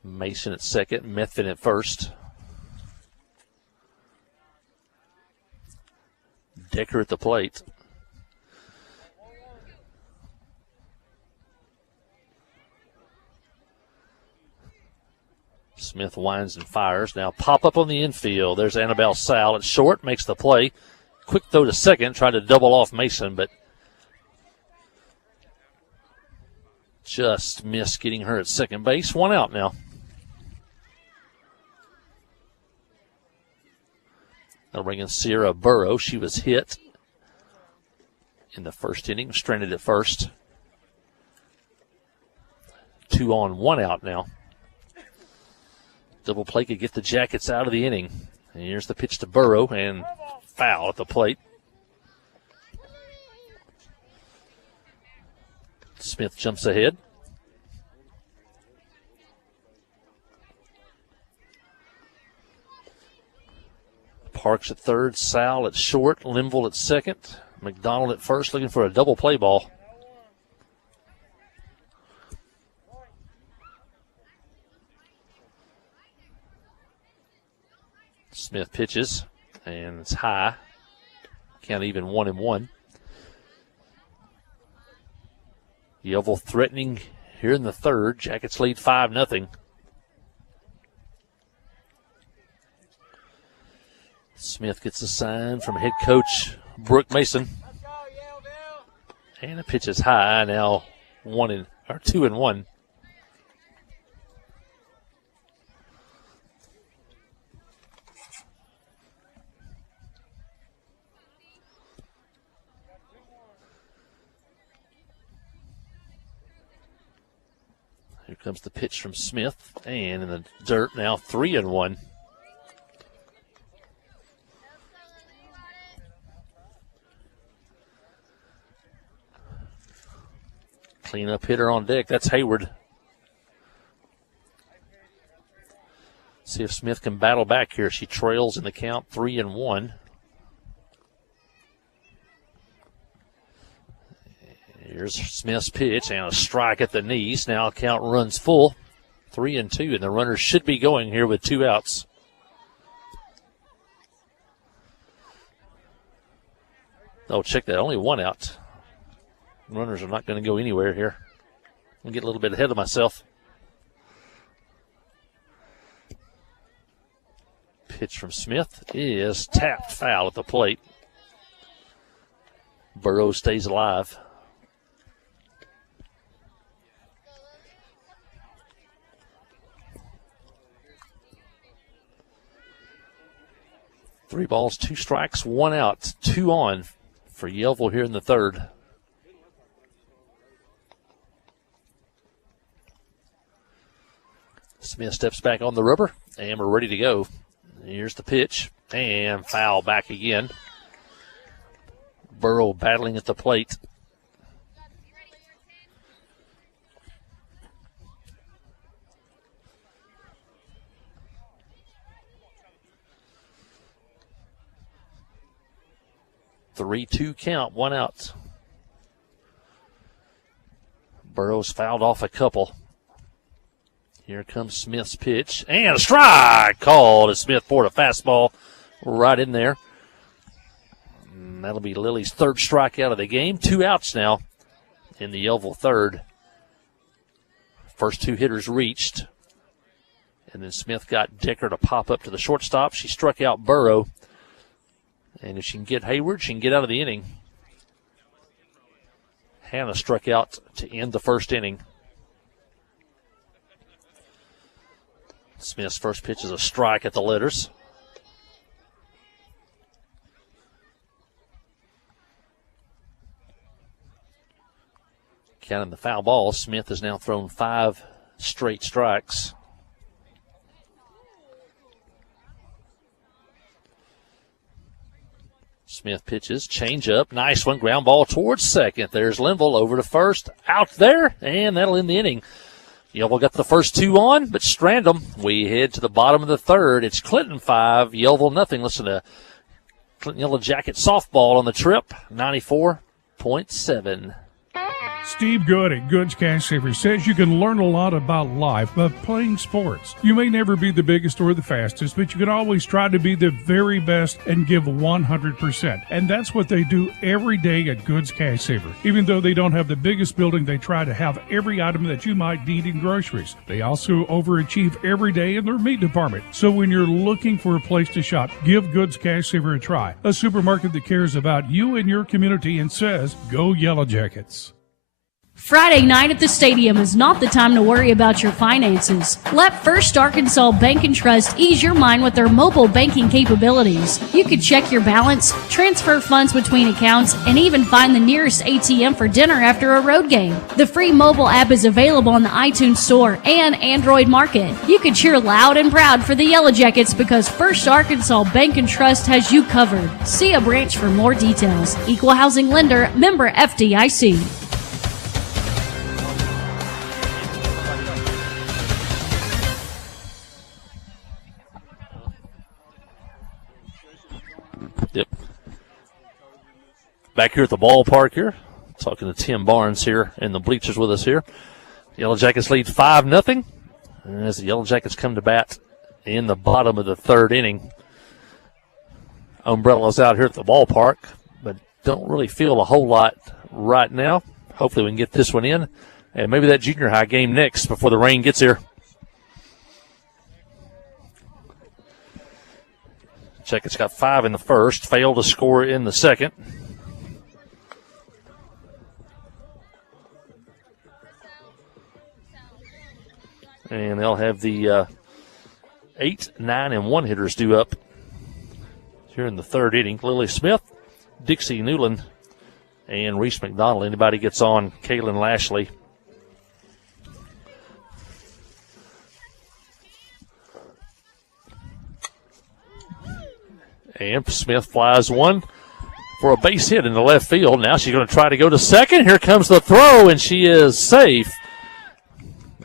Mason at second, Methvin at first. Decker at the plate. Smith winds and fires. Now pop up on the infield. There's Annabelle Sal at short, makes the play. Quick throw to second, tried to double off Mason, but just missed getting her at second base. 1 out now. They'll bring in Sierra Burrow. She was hit in the first inning, stranded at first. 2 on, 1 out now. Double play could get the Jackets out of the inning. And here's the pitch to Burrow, and foul at the plate. Smith jumps ahead. Parks at third, Sal at short, Linville at second, McDonald at first, looking for a double play ball. Smith pitches, and it's high. Count even 1-1. Yelville threatening here in the third. Jackets lead 5-0. Smith gets a sign from head coach Brooke Mason. And the pitch is high, now 2-1. Here comes the pitch from Smith, and in the dirt now 3-1. Cleanup hitter on deck. That's Hayward. See if Smith can battle back here. She trails in the count 3-1. Here's Smith's pitch and a strike at the knees. Now count runs full. 3-2, and the runners should be going here with 2 outs. Oh, check that. Only 1 out. Runners are not going to go anywhere here. I'll get a little bit ahead of myself. Pitch from Smith is tapped foul at the plate. Burrow stays alive. Three balls, 2 strikes, 1 out, 2 on for Yellville here in the third. Smith steps back on the rubber, and we're ready to go. Here's the pitch, and foul back again. Burrow battling at the plate. Three-two count, 1 out. Burrow's fouled off a couple. Here comes Smith's pitch, and a strike called as Smith poured a fastball right in there. And that'll be Lily's 3rd strikeout of the game. 2 outs now in the Yellville third. First 2 hitters reached. And then Smith got Decker to pop up to the shortstop. She struck out Burrow. And if she can get Hayward, she can get out of the inning. Hannah struck out to end the first inning. Smith's first pitch is a strike at the letters. Counting the foul ball, Smith has now thrown 5 straight strikes. Smith pitches, change up, nice one, ground ball towards second. There's Linville over to first, out there, and that'll end the inning. Yellville got the first 2 on, but strand them. We head to the bottom of the third. It's Clinton 5, Yellville nothing. Listen to Clinton Yellow Jacket softball on the trip, 94.7. Steve Good at Goods Cash Savers says you can learn a lot about life by playing sports. You may never be the biggest or the fastest, but you can always try to be the very best and give 100%. And that's what they do every day at Goods Cash Saver. Even though they don't have the biggest building, they try to have every item that you might need in groceries. They also overachieve every day in their meat department. So when you're looking for a place to shop, give Goods Cash Saver a try. A supermarket that cares about you and your community and says, go Yellow Jackets. Friday night at the stadium is not the time to worry about your finances. Let First Arkansas Bank and Trust ease your mind with their mobile banking capabilities. You can check your balance, transfer funds between accounts, and even find the nearest ATM for dinner after a road game. The free mobile app is available on the iTunes Store and Android Market. You can cheer loud and proud for the Yellow Jackets because First Arkansas Bank and Trust has you covered. See a branch for more details. Equal housing lender, member FDIC. Yep. Back here at the ballpark here, talking to Tim Barnes here in the bleachers with us here. Yellow Jackets lead 5-0 as the Yellow Jackets come to bat in the bottom of the third inning. Umbrellas out here at the ballpark, but don't really feel a whole lot right now. Hopefully we can get this one in, and maybe that junior high game next before the rain gets here. Jackets got 5 in the first, failed to score in the second. And they'll have the 8, 9, and 1 hitters due up here in the third inning. Lily Smith, Dixie Newland, and Reese McDonald. Anybody gets on, Kaylin Lashley. And Smith flies one for a base hit in the left field. Now she's going to try to go to second. Here comes the throw, and she is safe.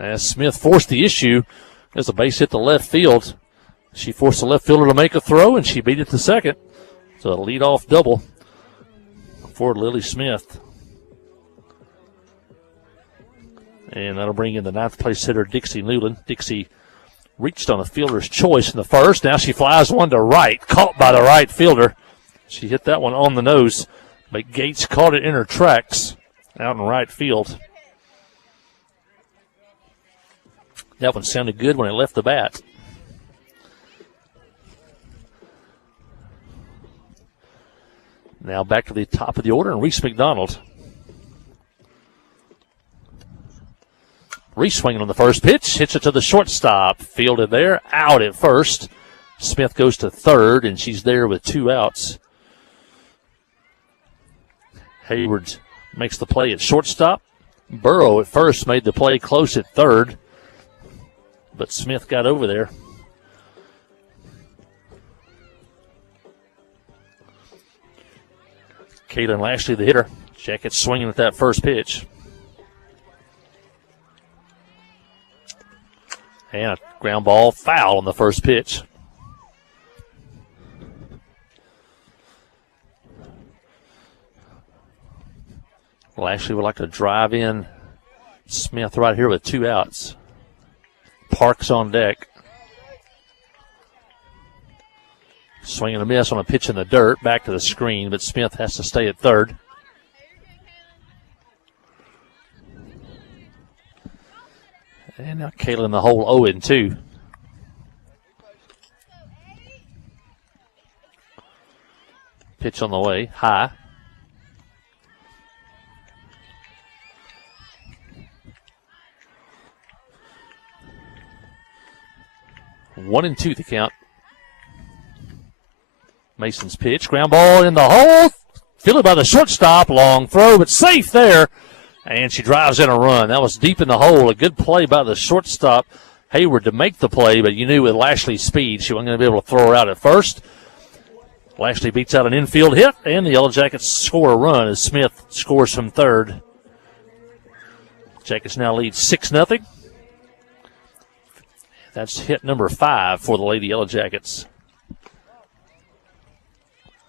As Smith forced the issue, there's a base hit to left field. She forced the left fielder to make a throw, and she beat it to second. So a leadoff double for Lily Smith. And that'll bring in the 9th place hitter, Dixie Newland. Dixie reached on a fielder's choice in the first. Now she flies one to right, caught by the right fielder. She hit that one on the nose, but Gates caught it in her tracks out in right field. That one sounded good when it left the bat. Now back to the top of the order, and Reese McDonald. Reese swinging on the first pitch, hits it to the shortstop. Fielded there, out at first. Smith goes to third, and she's there with 2 outs. Hayward makes the play at shortstop. Burrow at first made the play close at third, but Smith got over there. Kaylin Lashley, the hitter. Jackets swinging at that first pitch. And a ground ball foul on the first pitch. Lashley would like to drive in Smith right here with 2 outs. Parks on deck. Swing and a miss on a pitch in the dirt. Back to the screen, but Smith has to stay at third. And now Kaylin the hole 0-2. Pitch on the way, high. One and 2 the count. Mason's pitch, ground ball in the hole. Fielded by the shortstop, long throw, but safe there. And she drives in a run. That was deep in the hole. A good play by the shortstop, Hayward, to make the play, but you knew with Lashley's speed she wasn't going to be able to throw her out at first. Lashley beats out an infield hit, and the Yellow Jackets score a run as Smith scores from third. Jackets now lead 6-0. That's hit number 5 for the Lady Yellow Jackets.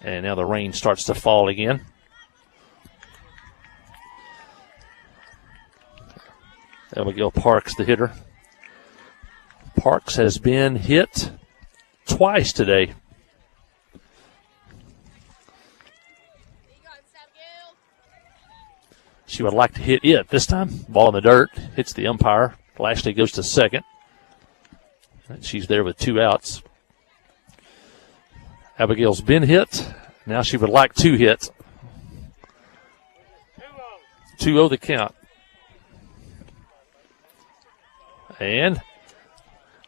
And now the rain starts to fall again. Abigail Parks, the hitter. Parks has been hit twice today. She would like to hit it this time. Ball in the dirt, hits the umpire. Lashley goes to second. And she's there with 2 outs. Abigail's been hit. Now she would like 2 hits. 2-0 the count. And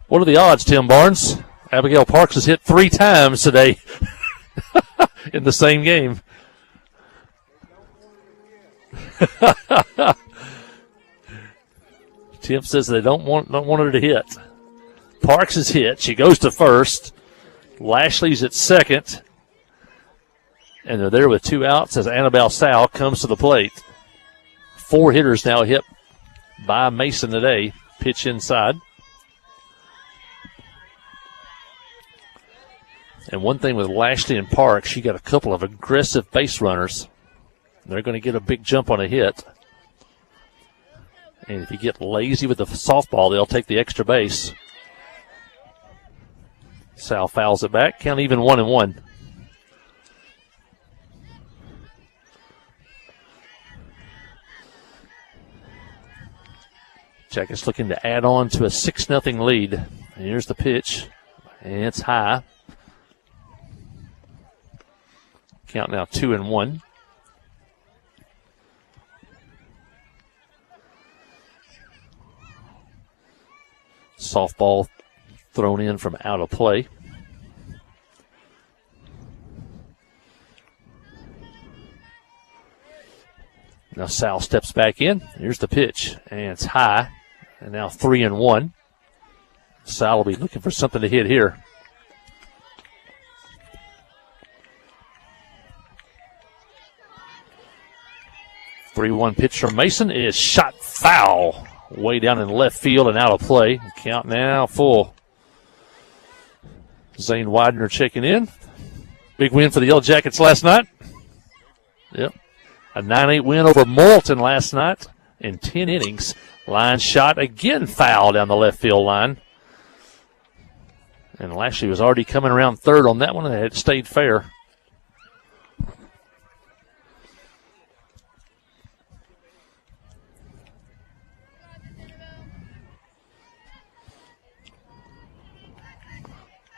what are the odds, Tim Barnes? Abigail Parks has hit 3 times today in the same game. Tim says they don't want her to hit. Parks is hit. She goes to first. Lashley's at second. And they're there with 2 outs as Annabelle Sal comes to the plate. 4 hitters now hit by Mason today. Pitch inside. And one thing with Lashley and Parks, she got a couple of aggressive base runners. They're going to get a big jump on a hit. And if you get lazy with the softball, they'll take the extra base. Sal fouls it back. Count even 1-1. Jackets looking to add on to a 6-0 lead. And here's the pitch. And it's high. Count now 2-1. Softball thrown in from out of play. Now Sal steps back in. Here's the pitch, and it's high. And now 3-1. Sal will be looking for something to hit here. Three-one pitch from Mason is shot foul. Way down in left field and out of play. Count now full. Zane Widener checking in. Big win for the Yellow Jackets last night. Yep. A 9-8 win over Morrilton last night in 10 innings. Line shot again foul down the left field line. And Lashley was already coming around third on that one, and it had stayed fair.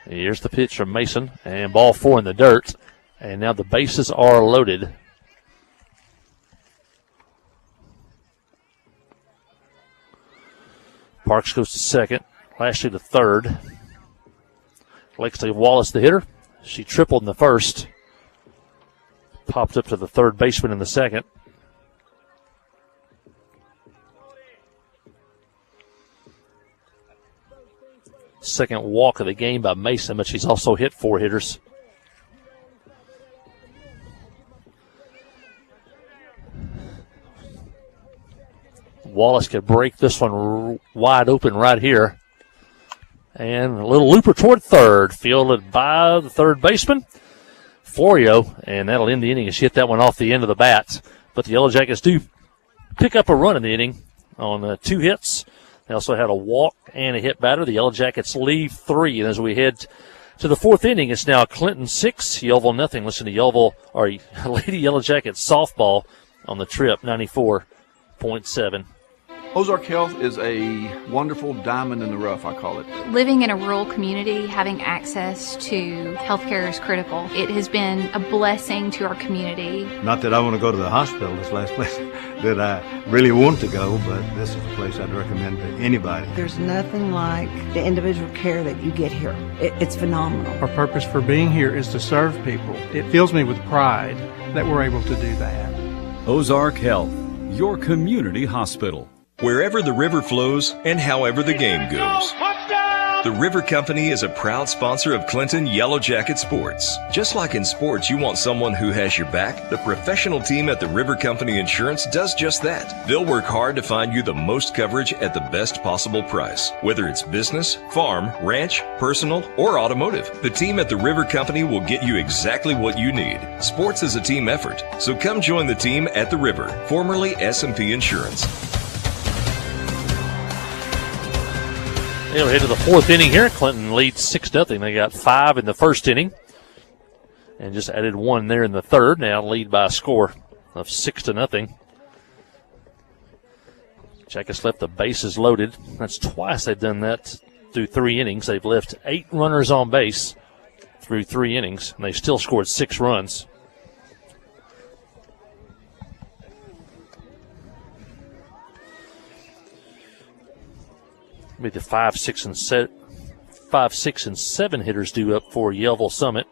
Here's the pitch from Mason, and ball 4 in the dirt. And now the bases are loaded. Parks goes to second, Lashley to third. Lexley Wallace, the hitter. She tripled in the first. Popped up to the third baseman in the second. Second walk of the game by Mason, but she's also hit 4 hitters. Wallace could break this one wide open right here. And a little looper toward third, fielded by the third baseman, Florio, and that'll end the inning. She hit that one off the end of the bat. But the Yellow Jackets do pick up a run in the inning on 2 hits. They also had a walk and a hit batter. The Yellow Jackets leave 3, and as we head to the 4th inning, it's now Clinton 6, Yeovil nothing. Listen to Yeovil, or Lady Yellow Jackets softball on the trip, 94.7. Ozark Health is a wonderful diamond in the rough, I call it. Living in a rural community, having access to healthcare is critical. It has been a blessing to our community. Not that I want to go to the hospital, this last place that I really want to go, but this is a place I'd recommend to anybody. There's nothing like the individual care that you get here. It's phenomenal. Our purpose for being here is to serve people. It fills me with pride that we're able to do that. Ozark Health, your community hospital. Wherever the river flows and however the game goes. The River Company is a proud sponsor of Clinton Yellow Jacket Sports. Just like in sports, you want someone who has your back. The professional team at the River Company Insurance does just that. They'll work hard to find you the most coverage at the best possible price. Whether it's business, farm, ranch, personal, or automotive, the team at the River Company will get you exactly what you need. Sports is a team effort, so come join the team at the River, formerly S&P Insurance. We'll head to the 4th inning here. Clinton leads 6-0. They got 5 in the first inning and just added 1 there in the third. Now lead by a score of 6-0. Jackets left the bases loaded. That's twice they've done that through 3 innings. They've left 8 runners on base through 3 innings, and they still scored 6 runs. Be the 5, 6, and 7 hitters due up for Yellville Summit.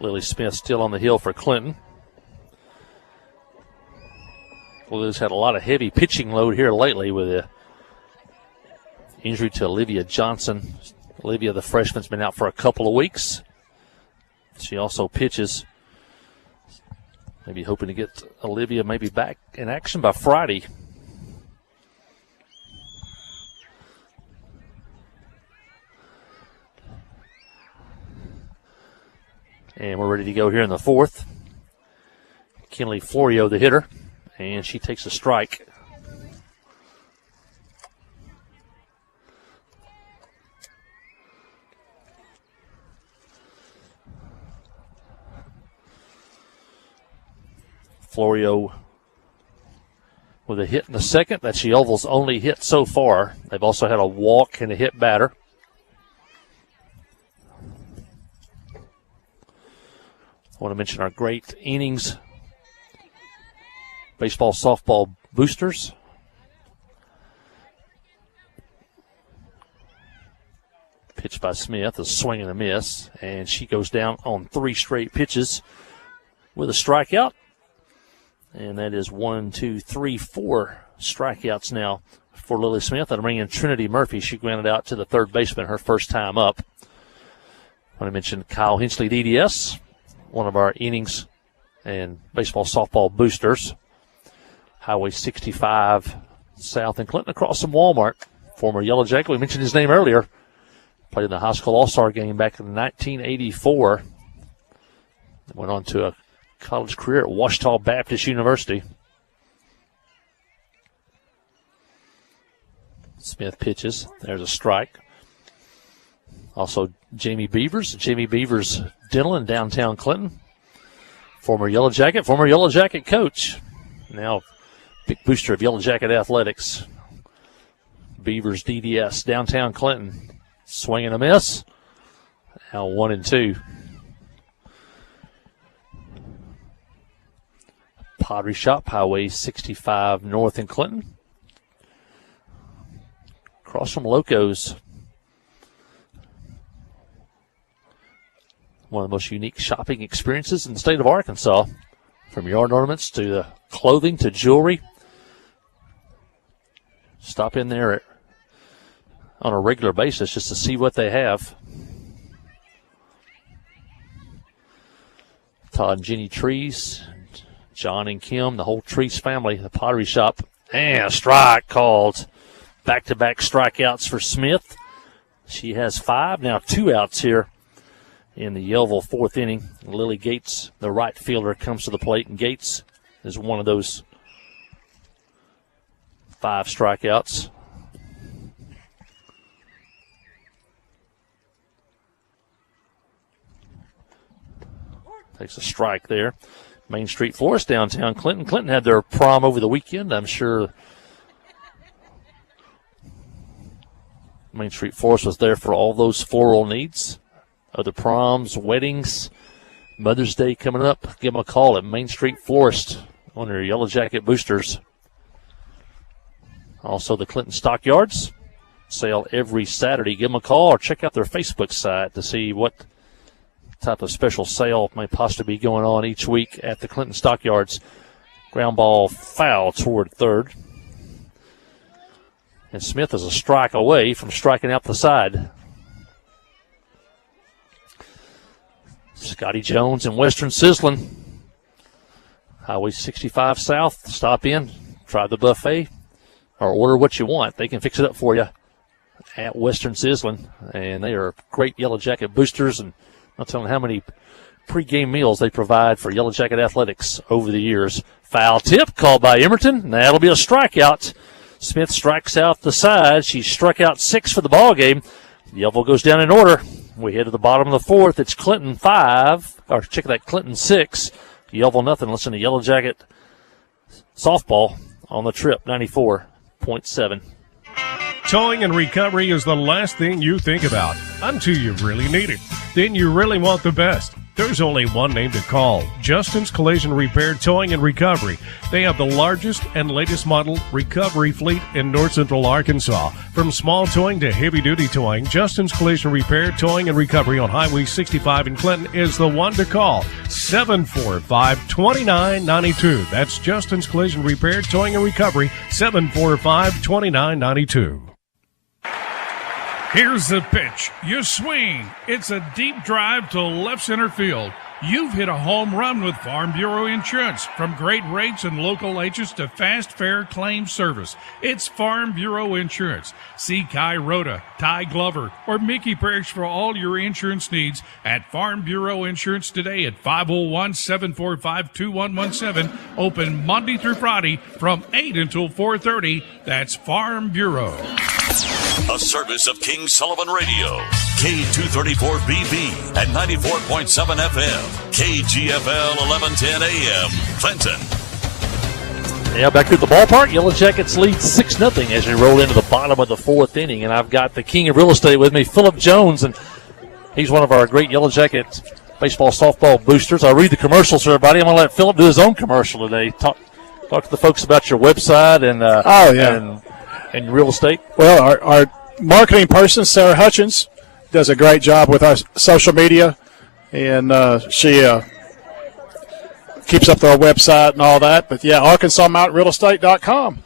Lily Smith still on the hill for Clinton. Lily's had a lot of heavy pitching load here lately with the injury to Olivia Johnson. Olivia, the freshman's been out for a couple of weeks. She also pitches. Maybe hoping to get Olivia maybe back in action by Friday. And we're ready to go here in the 4th. Kinley Florio, the hitter, and she takes a strike. Florio with a hit in the second. That's Yeoville's only hit so far. They've also had a walk and a hit batter. I want to mention our great innings baseball, softball boosters. Pitch by Smith, a swing and a miss, and she goes down on 3 straight pitches with a strikeout. And that is 1, 2, 3, 4 strikeouts now for Lily Smith. That'll bring in Trinity Murphy. She grounded out to the third baseman her first time up. I want to mention Kyle Hinchley, DDS, one of our innings and baseball, softball boosters. Highway 65 south in Clinton across from Walmart. Former Yellow Jacket, we mentioned his name earlier. Played in the high school all-star game back in 1984. Went on to a college career at Ouachita Baptist University. Smith pitches. There's a strike. Also, Jamie Beavers. Jamie Beavers Dental in downtown Clinton. Former Yellow Jacket coach. Now big booster of Yellow Jacket athletics. Beavers DDS, downtown Clinton. Swing and a miss. Now 1-2. Pottery Shop, Highway 65 north in Clinton. Across from Locos. One of the most unique shopping experiences in the state of Arkansas. From yard ornaments to the clothing to jewelry. Stop in there on a regular basis just to see what they have. Todd and Jenny Trees, John and Kim, the whole Trees family, the Pottery Shop. And a strike called. Back-to-back strikeouts for Smith. She has 5, now 2 outs here in the Yellville fourth inning. Lily Gates, the right fielder, comes to the plate, and Gates is one of those 5 strikeouts. Takes a strike there. Main Street Florist, downtown Clinton. Clinton had their prom over the weekend. I'm sure Main Street Florist was there for all those floral needs. Other proms, weddings, Mother's Day coming up. Give them a call at Main Street Florist, one of their Yellow Jacket boosters. Also the Clinton Stockyards sale every Saturday. Give them a call or check out their Facebook site to see what type of special sale may possibly be going on each week at the Clinton Stockyards. Ground ball foul toward third. And Smith is a strike away from striking out the side. Scotty Jones and Western Sizzlin. Highway 65 south. Stop in, try the buffet, or order what you want. They can fix it up for you at Western Sizzlin. And they are great Yellow Jacket boosters. And I'm telling you how many pregame meals they provide for Yellow Jacket athletics over the years. Foul tip called by Emerton. That'll be a strikeout. Smith strikes out the side. She struck out 6 for the ball game. Yellville goes down in order. We head to the bottom of the fourth. It's Clinton 5, or check that, Clinton 6. Yellville nothing. Listen to Yellow Jacket softball on the trip, 94.7. Towing and recovery is the last thing you think about until you really need it. Then you really want the best. There's only one name to call, Justin's Collision Repair, Towing and Recovery. They have the largest and latest model recovery fleet in north central Arkansas. From small towing to heavy-duty towing, Justin's Collision Repair, Towing and Recovery on Highway 65 in Clinton is the one to call, 745-2992. That's Justin's Collision Repair, Towing and Recovery, 745-2992. Here's the pitch. You swing. It's a deep drive to left center field. You've hit a home run with Farm Bureau Insurance. From great rates and local agents to fast, fair claim service, it's Farm Bureau Insurance. See Kai Rhoda, Ty Glover, or Mickey Parrish for all your insurance needs at Farm Bureau Insurance today at 501-745-2117. Open Monday through Friday from 8 until 4:30. That's Farm Bureau. A service of King Sullivan Radio, K234BB at 94.7 FM, KGFL 1110 AM, Clinton. Yeah, back to the ballpark. Yellow Jackets lead 6-0 as we roll into the bottom of the fourth inning. And I've got the king of real estate with me, Phillip Jones, and he's one of our great Yellow Jacket baseball, softball boosters. I'll read the commercials for everybody. I'm going to let Phillip do his own commercial today. Talk to the folks about your website and and real estate. Well, our marketing person, Sarah Hutchins, does a great job with our social media, and she keeps up our website and all that. But, yeah, ArkansasMountainRealEstate.com.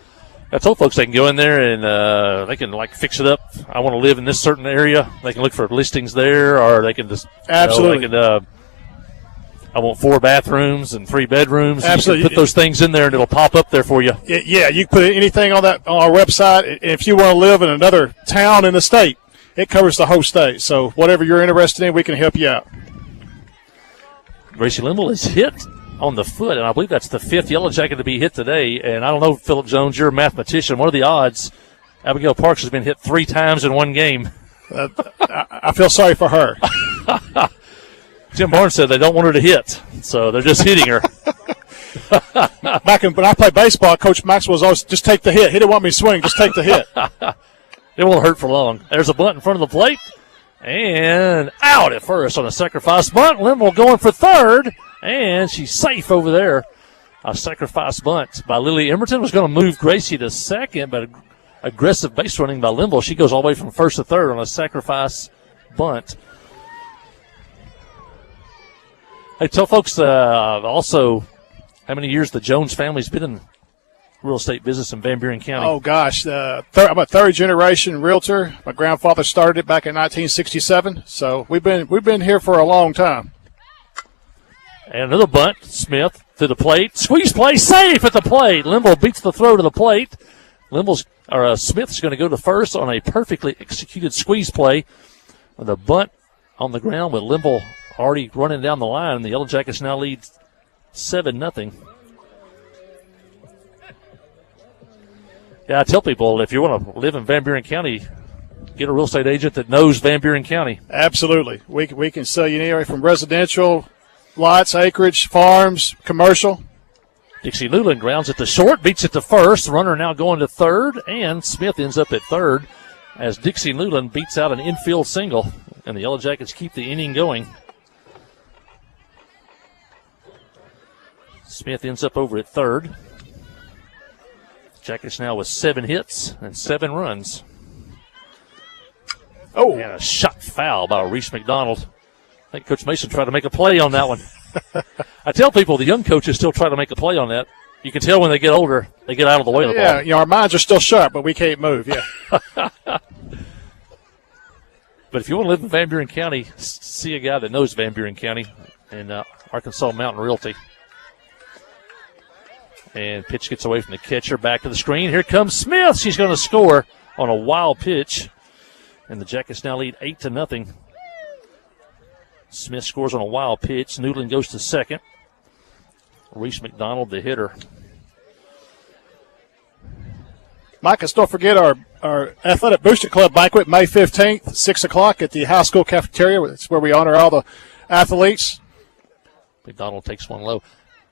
I told folks they can go in there and they can, fix it up. I want to live in this certain area. They can look for listings there, or they can just – absolutely. They can I want 4 bathrooms and 3 bedrooms. Absolutely. You can put those things in there, and it'll pop up there for you. Yeah, you can put anything on our website. And if you want to live in another town in the state, it covers the whole state. So whatever you're interested in, we can help you out. Gracie Limble is hit on the foot, and I believe that's the 5th Yellow Jacket to be hit today. And I don't know, Philip Jones, you're a mathematician. What are the odds? Abigail Parks has been hit 3 times in one game. I feel sorry for her. Jim Barnes said they don't want her to hit, so they're just hitting her. When I played baseball, Coach Maxwell was always, just take the hit. He didn't want me to swing, just take the hit. It won't hurt for long. There's a bunt in front of the plate, and out at first on a sacrifice bunt. Limble going for third, and she's safe over there. A sacrifice bunt by Lily Emerton was going to move Gracie to second, but aggressive base running by Limble. She goes all the way from first to third on a sacrifice bunt. Hey, tell folks also how many years the Jones family's been in real estate business in Van Buren County. Oh, gosh. I'm a third-generation realtor. My grandfather started it back in 1967, so we've been here for a long time. And another bunt, Smith to the plate. Squeeze play, safe at the plate. Limble beats the throw to the plate. Smith's going to go to first on a perfectly executed squeeze play with a bunt on the ground with Limble already running down the line. The Yellow Jackets now lead 7-0. Yeah, I tell people, if you want to live in Van Buren County, get a real estate agent that knows Van Buren County. Absolutely. We can sell you anywhere from residential, lots, acreage, farms, commercial. Dixie Newland grounds it to short, beats it to first. Runner now going to third, and Smith ends up at third as Dixie Newland beats out an infield single, and the Yellow Jackets keep the inning going. Smith ends up over at third. Jackets now with 7 hits and 7 runs. Oh, and a shot foul by Reese McDonald. I think Coach Mason tried to make a play on that one. I tell people the young coaches still try to make a play on that. You can tell when they get older, they get out of the way of the ball. Yeah, our minds are still sharp, but we can't move, yeah. But if you want to live in Van Buren County, see a guy that knows Van Buren County and Arkansas Mountain Realty. And pitch gets away from the catcher, back to the screen. Here comes Smith. She's going to score on a wild pitch. And the Jackets now lead 8-0. Smith scores on a wild pitch. Newland goes to second. Reese McDonald, the hitter. Mike, let's don't forget our Athletic Booster Club banquet, May 15th, 6 o'clock at the high school cafeteria. It's where we honor all the athletes. McDonald takes one low.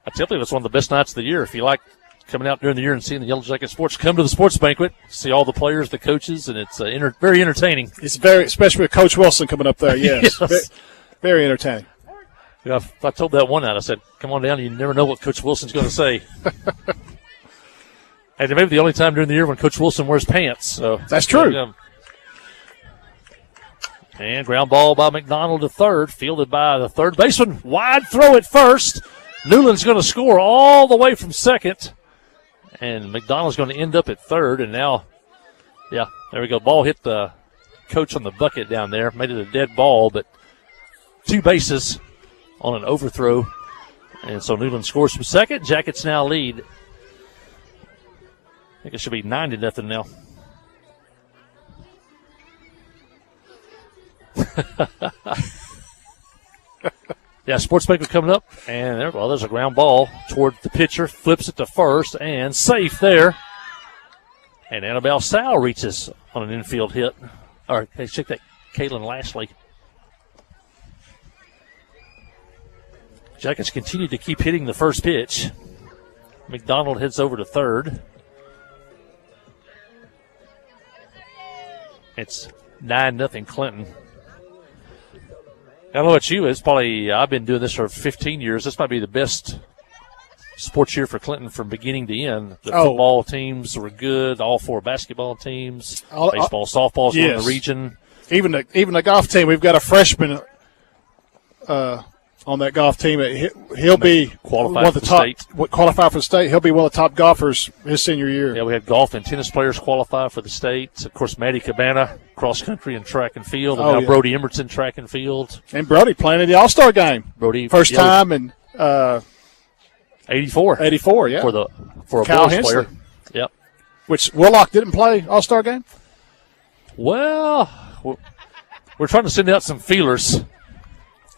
I tell you, it's one of the best nights of the year. If you like coming out during the year and seeing the Yellow Jacket sports, come to the sports banquet, see all the players, the coaches, and it's very entertaining. It's very, especially with Coach Wilson coming up there, yes. Yes. Very entertaining. Yeah, I told that one out. I said, come on down. You never know what Coach Wilson's going to say. And maybe the only time during the year when Coach Wilson wears pants. So that's true. And ground ball by McDonald to third, fielded by the third baseman. Wide throw at first. Newland's going to score all the way from second. And McDonald's going to end up at third. And now, yeah, there we go. Ball hit the coach on the bucket down there. Made it a dead ball, but 2 bases on an overthrow. And so Newland scores from second. Jackets now lead. I think it should be 9-0 now. Yeah, sports banquet coming up, and there's a ground ball toward the pitcher, flips it to first, and safe there. And Annabelle Sal reaches on an infield hit. Or, hey, check that, Kaylin Lashley. Jackets continue to keep hitting the first pitch. McDonald heads over to third. It's 9-0 Clinton. I don't know about you. I've been doing this for 15 years. This might be the best sports year for Clinton from beginning to end. The football teams were good. All 4 basketball teams. Baseball, softball's in the region. Even the golf team. We've got a freshman on that golf team. He'll be one of the top. Qualify for the state. He'll be one of the top golfers his senior year. Yeah, we had golf and tennis players qualify for the states. Of course, Maddie Cabana, cross country and track and field. And now Brody Emerson, track and field. And Brody playing in the All-Star game. Brody first time in 84. 84, yeah. For a Kyle boys Hensley. player. Yep. Which Willock didn't play All-Star game? Well, we're trying to send out some feelers.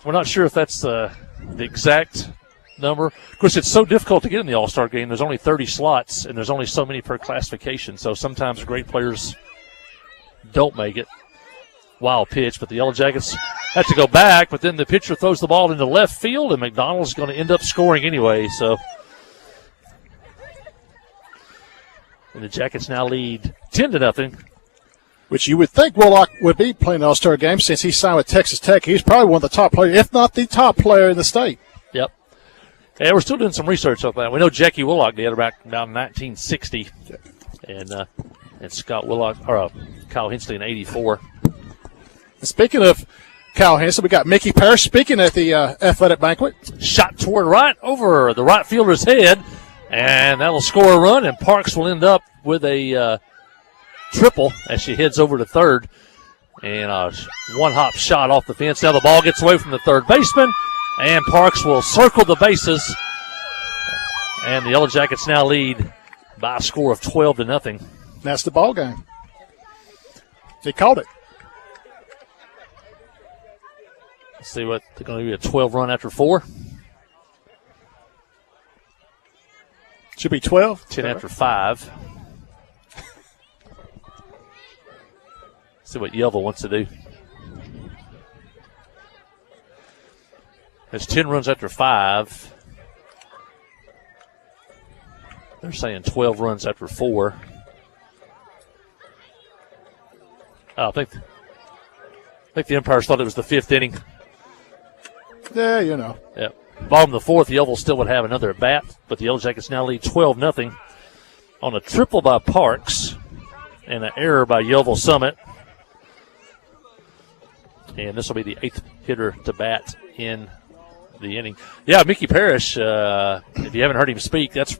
We're not sure if that's the exact number. Of course, it's so difficult to get in the All-Star game. There's only 30 slots, and there's only so many per classification. So sometimes great players don't make it. Wild pitch, but the Yellow Jackets have to go back. But then the pitcher throws the ball into left field, and McDonald's going to end up scoring anyway. So, and the Jackets now lead 10-0. Which you would think Willock would be playing the All-Star game since he signed with Texas Tech. He's probably one of the top players, if not the top player in the state. Yep. And we're still doing some research on that. We know Jackie Willock did about 1960, and Scott Willock or Kyle Hensley in '84. Speaking of Kyle Hensley, we got Mickey Parrish speaking at the athletic banquet. Shot toward right over the right fielder's head, and that'll score a run. And Parks will end up with a triple as she heads over to third. And a one-hop shot off the fence. Now the ball gets away from the third baseman, and Parks will circle the bases. And the Yellow Jackets now lead by a score of 12-0. That's the ball game. They called it. Let's see what they're going to be a 12 run after 4. Should be 12. 10 after 5. See what Yelva wants to do. It's 10 runs after 5. They're saying 12 runs after 4. I think the umpires thought it was the 5th inning. Yeah, you know. Yeah. Bottom of the 4th, Yelva still would have another at bat, but the Yellow Jackets now lead 12-0 on a triple by Parks and an error by Yelva Summit. And this will be the 8th hitter to bat in the inning. Yeah, Mickey Parrish, if you haven't heard him speak, that's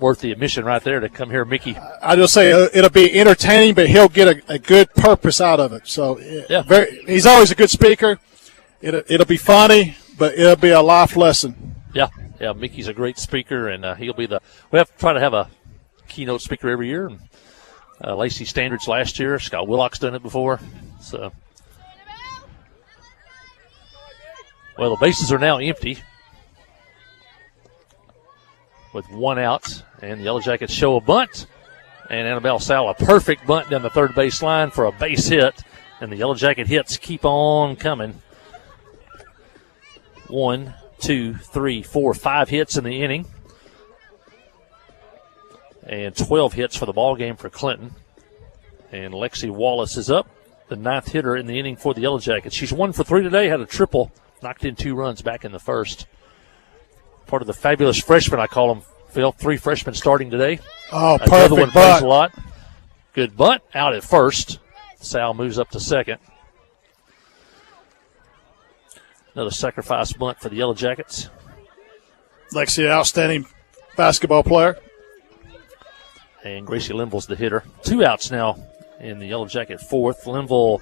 worth the admission right there to come hear Mickey. I just say it'll be entertaining, but he'll get a good purpose out of it. So yeah. He's always a good speaker. It'll be funny, but it'll be a life lesson. Yeah, Mickey's a great speaker, and he'll be we have to try to have a keynote speaker every year. And, Lacey Standridge last year. Scott Willock's done it before. So, well, the bases are now empty with 1 out, and the Yellow Jackets show a bunt, and Annabelle Sal a perfect bunt down the third base line for a base hit, and the Yellow Jacket hits keep on coming. 1, 2, 3, 4, 5 hits in the inning, and 12 hits for the ball game for Clinton. And Lexi Wallace is up, the 9th hitter in the inning for the Yellow Jackets. She's 1 for 3 today, had a triple, knocked in 2 runs back in the first. Part of the fabulous freshmen, I call them, Phil. 3 freshmen starting today. Oh, Another perfect one bunt. plays a lot. Good bunt out at first. Sal moves up to second. Another sacrifice bunt for the Yellow Jackets. Lexi, an outstanding basketball player. And Gracie Linville's the hitter. 2 outs now in the Yellow Jacket 4th. Linville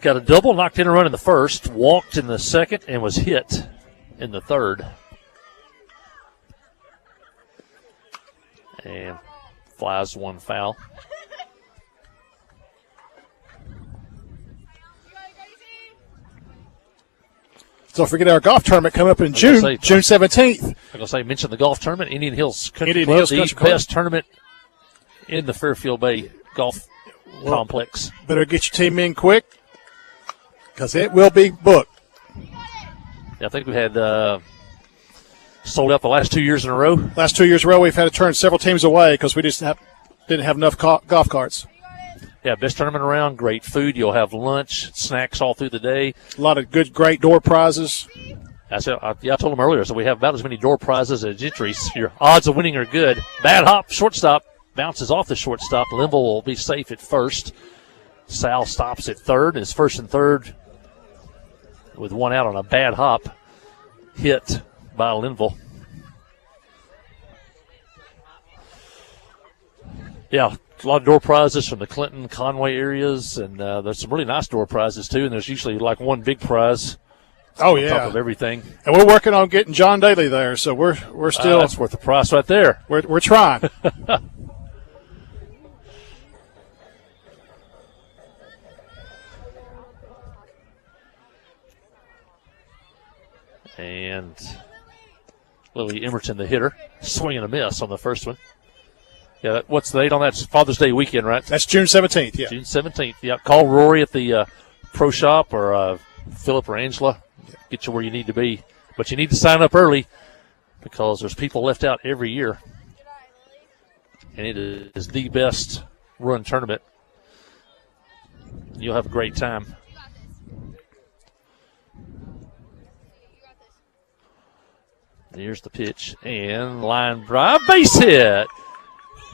got a double, knocked in a run in the first, walked in the second, and was hit in the third. And flies 1 foul. Don't forget our golf tournament coming up in June 17th. I'm going to say, mention the golf tournament. Indian Hills Country Indian Club, Hills the Country Club. best tournament in the Fairfield Bay Golf Complex. Better get your team in quick because it will be booked. Yeah, I think we had sold out the last 2 years in a row. Last 2 years in a row, we've had to turn several teams away because we just didn't have enough golf carts. Yeah, best tournament around, great food. You'll have lunch, snacks all through the day. A lot of good, great door prizes. I told them earlier, so we have about as many door prizes as entries. Your odds of winning are good. Bad hop, shortstop, bounces off the shortstop. Linville will be safe at first. Sal stops at third. His first and third with one out on a bad hop hit by Linville. Yeah, a lot of door prizes from the Clinton, Conway areas, and there's some really nice door prizes too. And there's usually like one big prize. Oh on yeah, top of everything. And we're working on getting John Daly there, so we're still. That's worth the price right there. We're trying. And Lily Emerton, the hitter, swing and a miss on the first one. Yeah, what's the date on that? It's Father's Day weekend, right? That's June 17th, yeah. June 17th, yeah. Call Rory at the pro shop or Philip or Angela. Get you where you need to be. But you need to sign up early because there's people left out every year. And it is the best run tournament. You'll have a great time. Here's the pitch and line drive, base hit.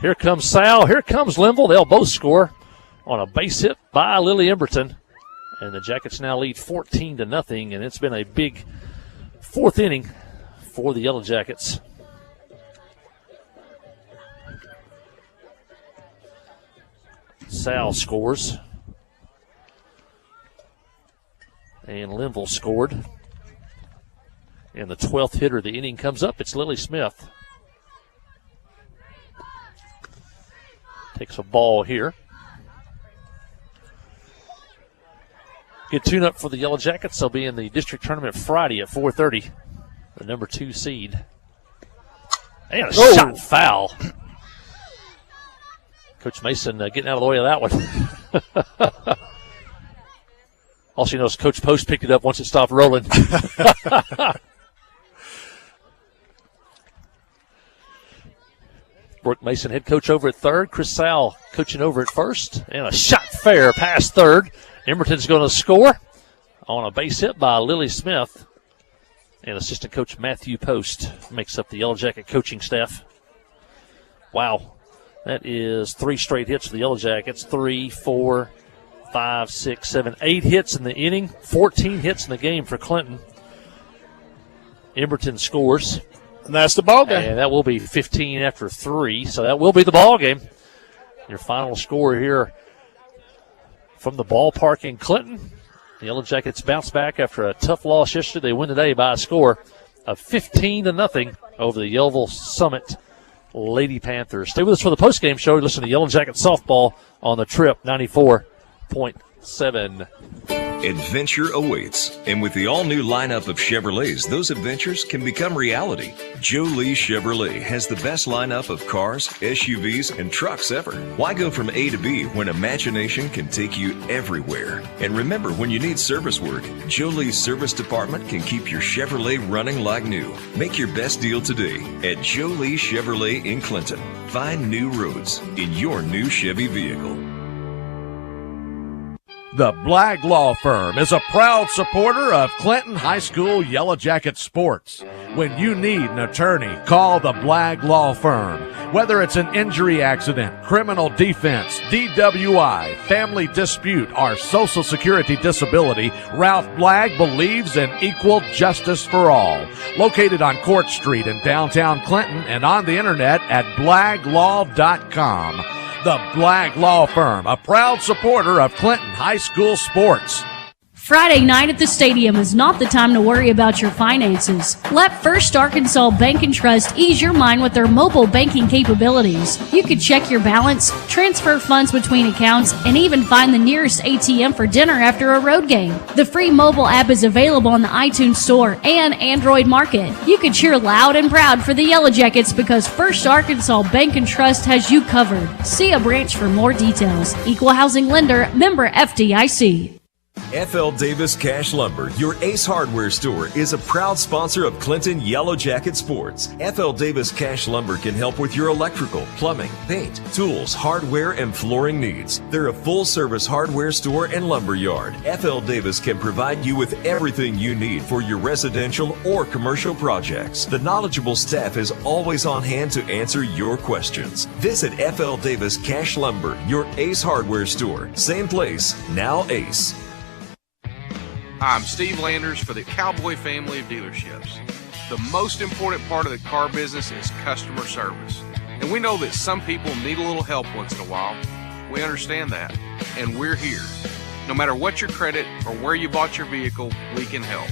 Here comes Sal. Here comes Linville. They'll both score on a base hit by Lily Emberton. And the Jackets now lead 14-0, and it's been a big fourth inning for the Yellow Jackets. Sal scores. And Linville scored. And the 12th hitter of the inning comes up. It's Lily Smith. Takes a ball here. Good tune-up for the Yellow Jackets. They'll be in the district tournament Friday at 4:30. The number 2 seed. And a shot foul. Coach Mason getting out of the way of that one. All she knows, Coach Post picked it up once it stopped rolling. Brooke Mason, head coach over at third. Chris Sal coaching over at first. And a shot fair past third. Emberton's going to score on a base hit by Lily Smith. And assistant coach Matthew Post makes up the Yellow Jacket coaching staff. Wow. That is 3 straight hits for the Yellow Jackets. 3, 4, 5, 6, 7, 8 hits in the inning. 14 hits in the game for Clinton. Emberton scores. And that's the ball game. And that will be 15 after 3, so that will be the ball game. Your final score here from the ballpark in Clinton. The Yellow Jackets bounce back after a tough loss yesterday. They win today by a score of 15-0 over the Yellville Summit Lady Panthers. Stay with us for the postgame show. Listen to Yellow Jacket softball on the Trip 94.7. Adventure awaits, and with the all-new lineup of Chevrolets, those adventures can become reality. Joe Lee Chevrolet has the best lineup of cars, SUVs, and trucks ever. Why go from A to B when imagination can take you everywhere? And remember, when you need service work, Joe Lee's service department can keep your Chevrolet running like new. Make your best deal today at Joe Lee Chevrolet in Clinton. Find new roads in your new Chevy vehicle. The Blagg Law Firm is a proud supporter of Clinton High School Yellow Jacket sports. When you need an attorney, call the Blagg Law Firm. Whether it's an injury accident, criminal defense, DWI, family dispute, or Social Security disability, Ralph Blagg believes in equal justice for all. Located on Court Street in downtown Clinton and on the internet at blagglaw.com. The Blagg Law Firm, a proud supporter of Clinton High School sports. Friday night at the stadium is not the time to worry about your finances. Let First Arkansas Bank and Trust ease your mind with their mobile banking capabilities. You can check your balance, transfer funds between accounts, and even find the nearest ATM for dinner after a road game. The free mobile app is available on the iTunes Store and Android Market. You can cheer loud and proud for the Yellow Jackets because First Arkansas Bank and Trust has you covered. See a branch for more details. Equal housing lender, member FDIC. F.L. Davis Cash Lumber, your Ace Hardware store, is a proud sponsor of Clinton Yellow Jacket Sports. F.L. Davis Cash Lumber can help with your electrical, plumbing, paint, tools, hardware, and flooring needs. They're a full-service hardware store and lumber yard. F.L. Davis can provide you with everything you need for your residential or commercial projects. The knowledgeable staff is always on hand to answer your questions. Visit F.L. Davis Cash Lumber, your Ace Hardware store. Same place, now Ace. Hi, I'm Steve Landers for the Cowboy family of dealerships. The most important part of the car business is customer service. And we know that some people need a little help once in a while. We understand that, and we're here. No matter what your credit or where you bought your vehicle, we can help.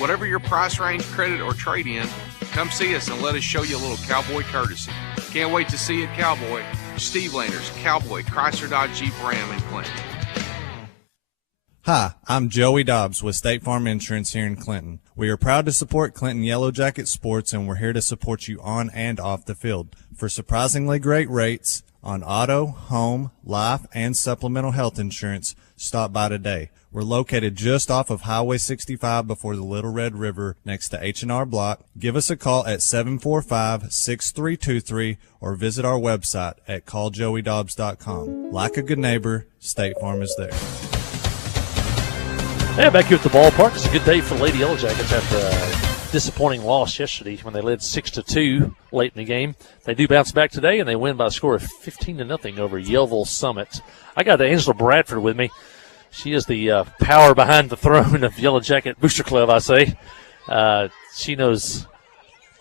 Whatever your price range, credit, or trade-in, come see us and let us show you a little Cowboy courtesy. Can't wait to see you at Cowboy. Steve Landers, Cowboy, Chrysler Dodge Jeep Ram in Clinton. Hi, I'm Joey Dobbs with State Farm Insurance here in Clinton. We are proud to support Clinton Yellow Jacket Sports, and we're here to support you on and off the field. For surprisingly great rates on auto, home, life, and supplemental health insurance, stop by today. We're located just off of Highway 65 before the Little Red River next to H&R Block. Give us a call at 745-6323 or visit our website at calljoeydobbs.com. Like a good neighbor, State Farm is there. Yeah, back here at the ballpark. It's a good day for Lady Yellow Jackets after a disappointing loss yesterday when they led 6-2 late in the game. They do bounce back today, and they win by a score of 15-0 over Yellville Summit. I got Angela Bradford with me. She is the power behind the throne of Yellow Jacket Booster Club, I say. She knows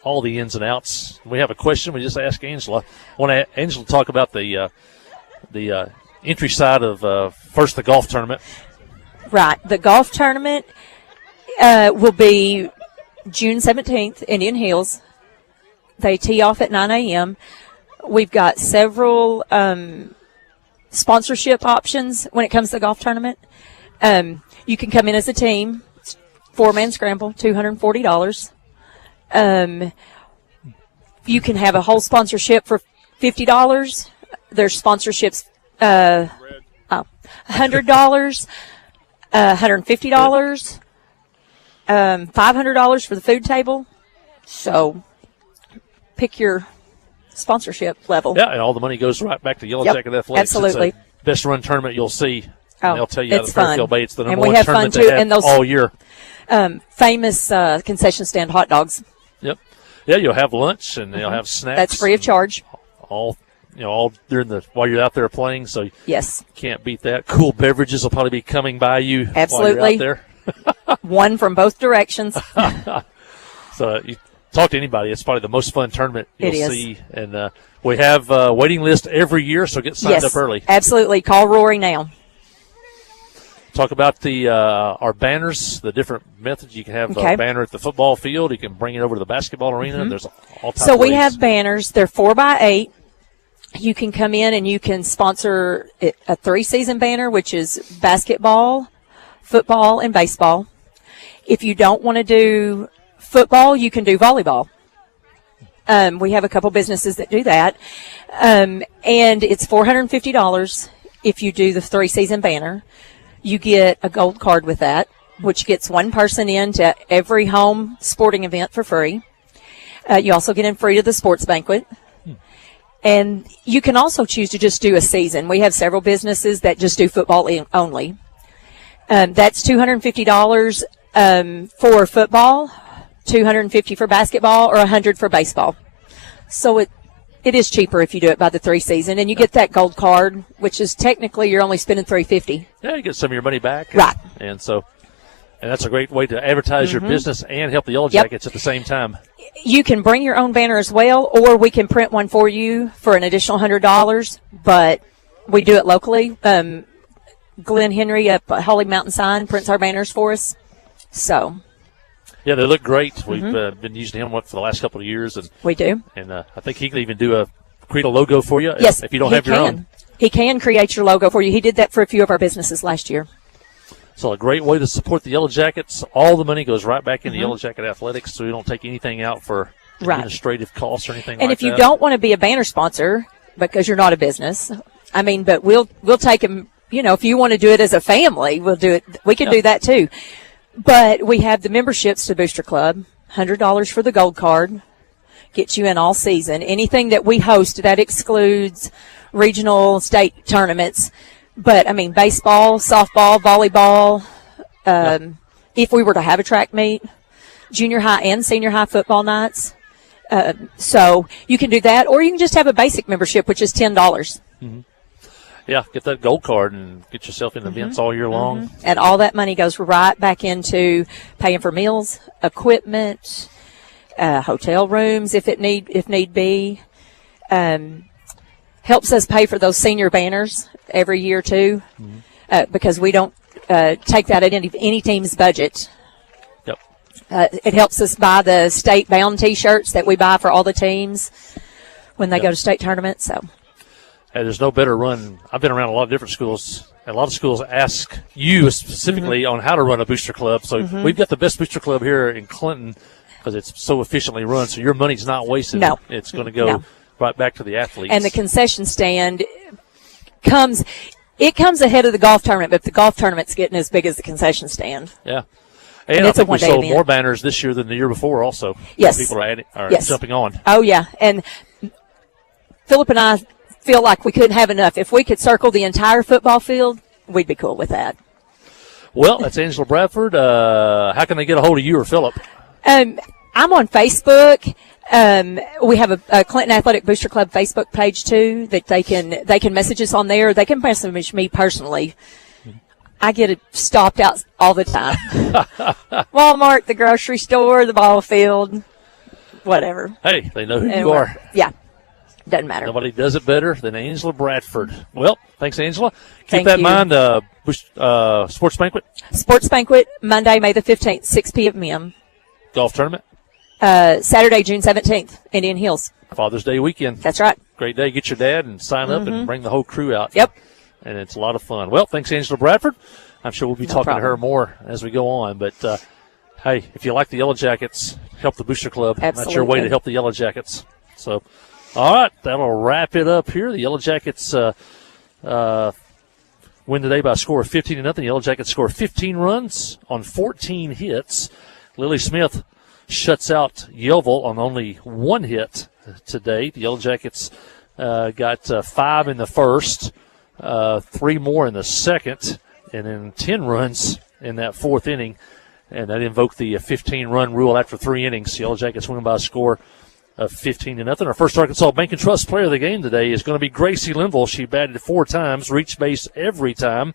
all the ins and outs. We have a question. We just ask Angela. I want Angela to talk about the entry side of first the golf tournament. Right. The golf tournament will be June 17th, Indian Hills. They tee off at 9 a.m. We've got several sponsorship options when it comes to the golf tournament. You can come in as a team. It's 4-man scramble, $240. You can have a whole sponsorship for $50. There's sponsorships $100. $150, $500 for the food table. So pick your sponsorship level. Yeah, and all the money goes right back to Yellow Jacket Athletics. Absolutely. It's the best run tournament you'll see. Oh, and they'll tell you out of Fairfield Bay. It's the number one tournament they have all year. Famous concession stand hot dogs. Yep. Yeah, you'll have lunch and they'll have snacks. That's free of charge. All during while you're out there playing, so yes, can't beat that. Cool beverages will probably be coming by you. Absolutely. While you're out there. One from both directions. So you talk to anybody, it's probably the most fun tournament you'll see. And we have a waiting list every year, so get signed up early. Absolutely. Call Rory now. Talk about our banners, the different methods. You can have a banner at the football field. You can bring it over to the basketball arena. There's all types of ways. We have banners. They're 4x8. You can come in and you can sponsor a 3-season banner, which is basketball, football, and baseball. If you don't want to do football, you can do volleyball. We have a couple businesses that do that. And it's $450 if you do the 3-season banner. You get a gold card with that, which gets one person into every home sporting event for free. You also get in free to the sports banquet. And you can also choose to just do a season. We have several businesses that just do football only. That's $250 for football, $250 for basketball, or $100 for baseball. So it is cheaper if you do it by the 3-season, and you get that gold card, which is technically you're only spending $350. Yeah, you get some of your money back. Right. And that's a great way to advertise your business and help the Yellow Jackets at the same time. You can bring your own banner as well, or we can print one for you for an additional $100, but we do it locally. Glenn Henry up at Holy Mountain Sign prints our banners for us. So. Yeah, they look great. We've been using him for the last couple of years. And we do. And I think he can even create a logo for you yes, if you don't have your own. He can create your logo for you. He did that for a few of our businesses last year. So a great way to support the Yellow Jackets. All the money goes right back into Yellow Jacket Athletics, so we don't take anything out for administrative costs or anything like that. And if you don't want to be a banner sponsor because you're not a business, but we'll take them, if you want to do it as a family, we'll do it. We can do that too. But we have the memberships to Booster Club, $100 for the gold card, gets you in all season. Anything that we host, that excludes regional, state tournaments. But, baseball, softball, volleyball, if we were to have a track meet, junior high and senior high football nights. So you can do that, or you can just have a basic membership, which is $10. Mm-hmm. Yeah, get that gold card and get yourself in events all year long. And all that money goes right back into paying for meals, equipment, hotel rooms if need be. Helps us pay for those senior banners every year too, because we don't take that at any team's budget. Yep. It helps us buy the state-bound T-shirts that we buy for all the teams when they go to state tournaments. So. Hey, there's no better run. I've been around a lot of different schools, and a lot of schools ask you specifically on how to run a booster club. So we've got the best booster club here in Clinton because it's so efficiently run. So your money's not wasted. No. It's going to go right back to the athletes. And the concession stand comes ahead of the golf tournament, but the golf tournament's getting as big as the concession stand. Yeah. And I think we sold more banners this year than the year before also. Yes. People are jumping on. Oh, yeah. And Philip and I feel like we couldn't have enough. If we could circle the entire football field, we'd be cool with that. Well, that's Angela Bradford. How can they get a hold of you or Philip? I'm on Facebook. We have a Clinton Athletic Booster Club Facebook page too that they can message us on there. They can message me personally. I get it stopped out all the time. Walmart, the grocery store, the ball field, whatever. Hey, they know who you are. Yeah, doesn't matter. Nobody does it better than Angela Bradford. Well, thanks, Angela. Keep Thank that in you. mind. Sports banquet. Sports banquet Monday, May the 15th, 6 p.m. Golf tournament. Saturday, June 17th, Indian Hills. Father's Day weekend. That's right. Great day. Get your dad and sign up and bring the whole crew out. Yep. And it's a lot of fun. Well, thanks, Angela Bradford. I'm sure we'll be talking to her more as we go on. But, hey, if you like the Yellow Jackets, help the Booster Club. Absolutely. That's your way to help the Yellow Jackets. So, all right, that'll wrap it up here. The Yellow Jackets win today by a score of 15-0. The Yellow Jackets score 15 runs on 14 hits. Lily Smith shuts out Yellville on only one hit today. The Yellow Jackets got 5 in the first, 3 more in the second, and then 10 runs in that fourth inning. And that invoked the 15-run rule after 3 innings. The Yellow Jackets win by a score of 15-0. Our first Arkansas Bank and Trust player of the game today is going to be Gracie Linville. She batted 4 times, reached base every time.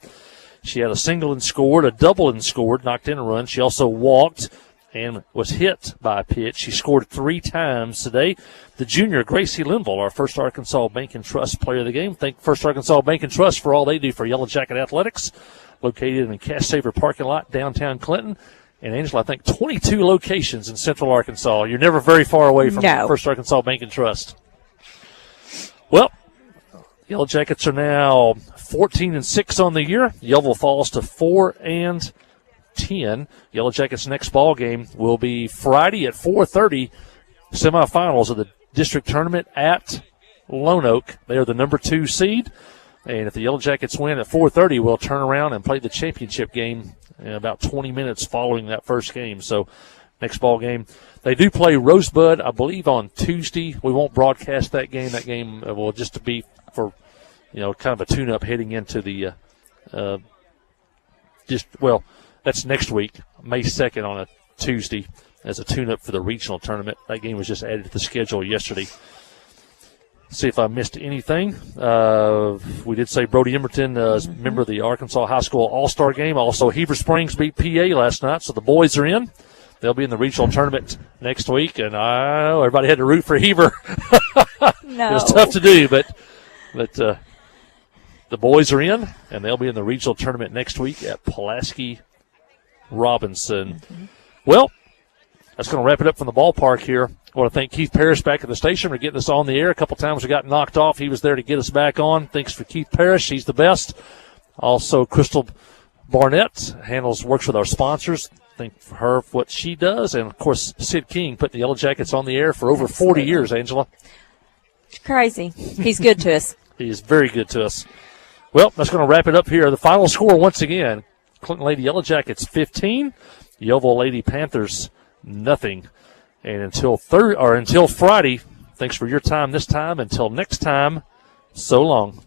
She had a single and scored, a double and scored, knocked in a run. She also walked and was hit by a pitch. She scored 3 times today. The junior, Gracie Linville, our First Arkansas Bank and Trust player of the game. Thank First Arkansas Bank and Trust for all they do for Yellow Jacket Athletics, located in the Cash Saver parking lot, downtown Clinton. And, Angela, I think 22 locations in Central Arkansas. You're never very far away from First Arkansas Bank and Trust. Well, Yellow Jackets are now 14-6 on the year. Yellville falls to 4-10. Yellow Jackets' next ball game will be Friday at 4:30. Semifinals of the district tournament at Lone Oak. They are the number 2 seed. And if the Yellow Jackets win at 4:30, we'll turn around and play the championship game in about 20 minutes following that first game. So next ball game. They do play Rosebud, I believe, on Tuesday. We won't broadcast that game. That game will just be for, kind of a tune-up heading into the that's next week, May 2nd on a Tuesday as a tune-up for the regional tournament. That game was just added to the schedule yesterday. See if I missed anything. We did say Brody Emerton is a member of the Arkansas High School All-Star Game. Also, Heber Springs beat PA last night, so the boys are in. They'll be in the regional tournament next week, and I know everybody had to root for Heber. No. It was tough to do, but the boys are in, and they'll be in the regional tournament next week at Pulaski Robinson. Well, that's going to wrap it up from the ballpark here. I want to thank Keith Parrish back at the station for getting us on the air. A couple times we got knocked off. He was there to get us back on. Thanks for Keith Parrish. He's the best. Also, Crystal Barnett works with our sponsors. Thank her for what she does. And, of course, Sid King putting the Yellow Jackets on the air for over 40 years, Angela. It's crazy. He's good to us. He is very good to us. Well, that's going to wrap it up here. The final score once again, Clinton Lady Yellow Jackets 15, Yeovil Lady Panthers nothing. And until Friday, thanks for your time this time. Until next time, so long.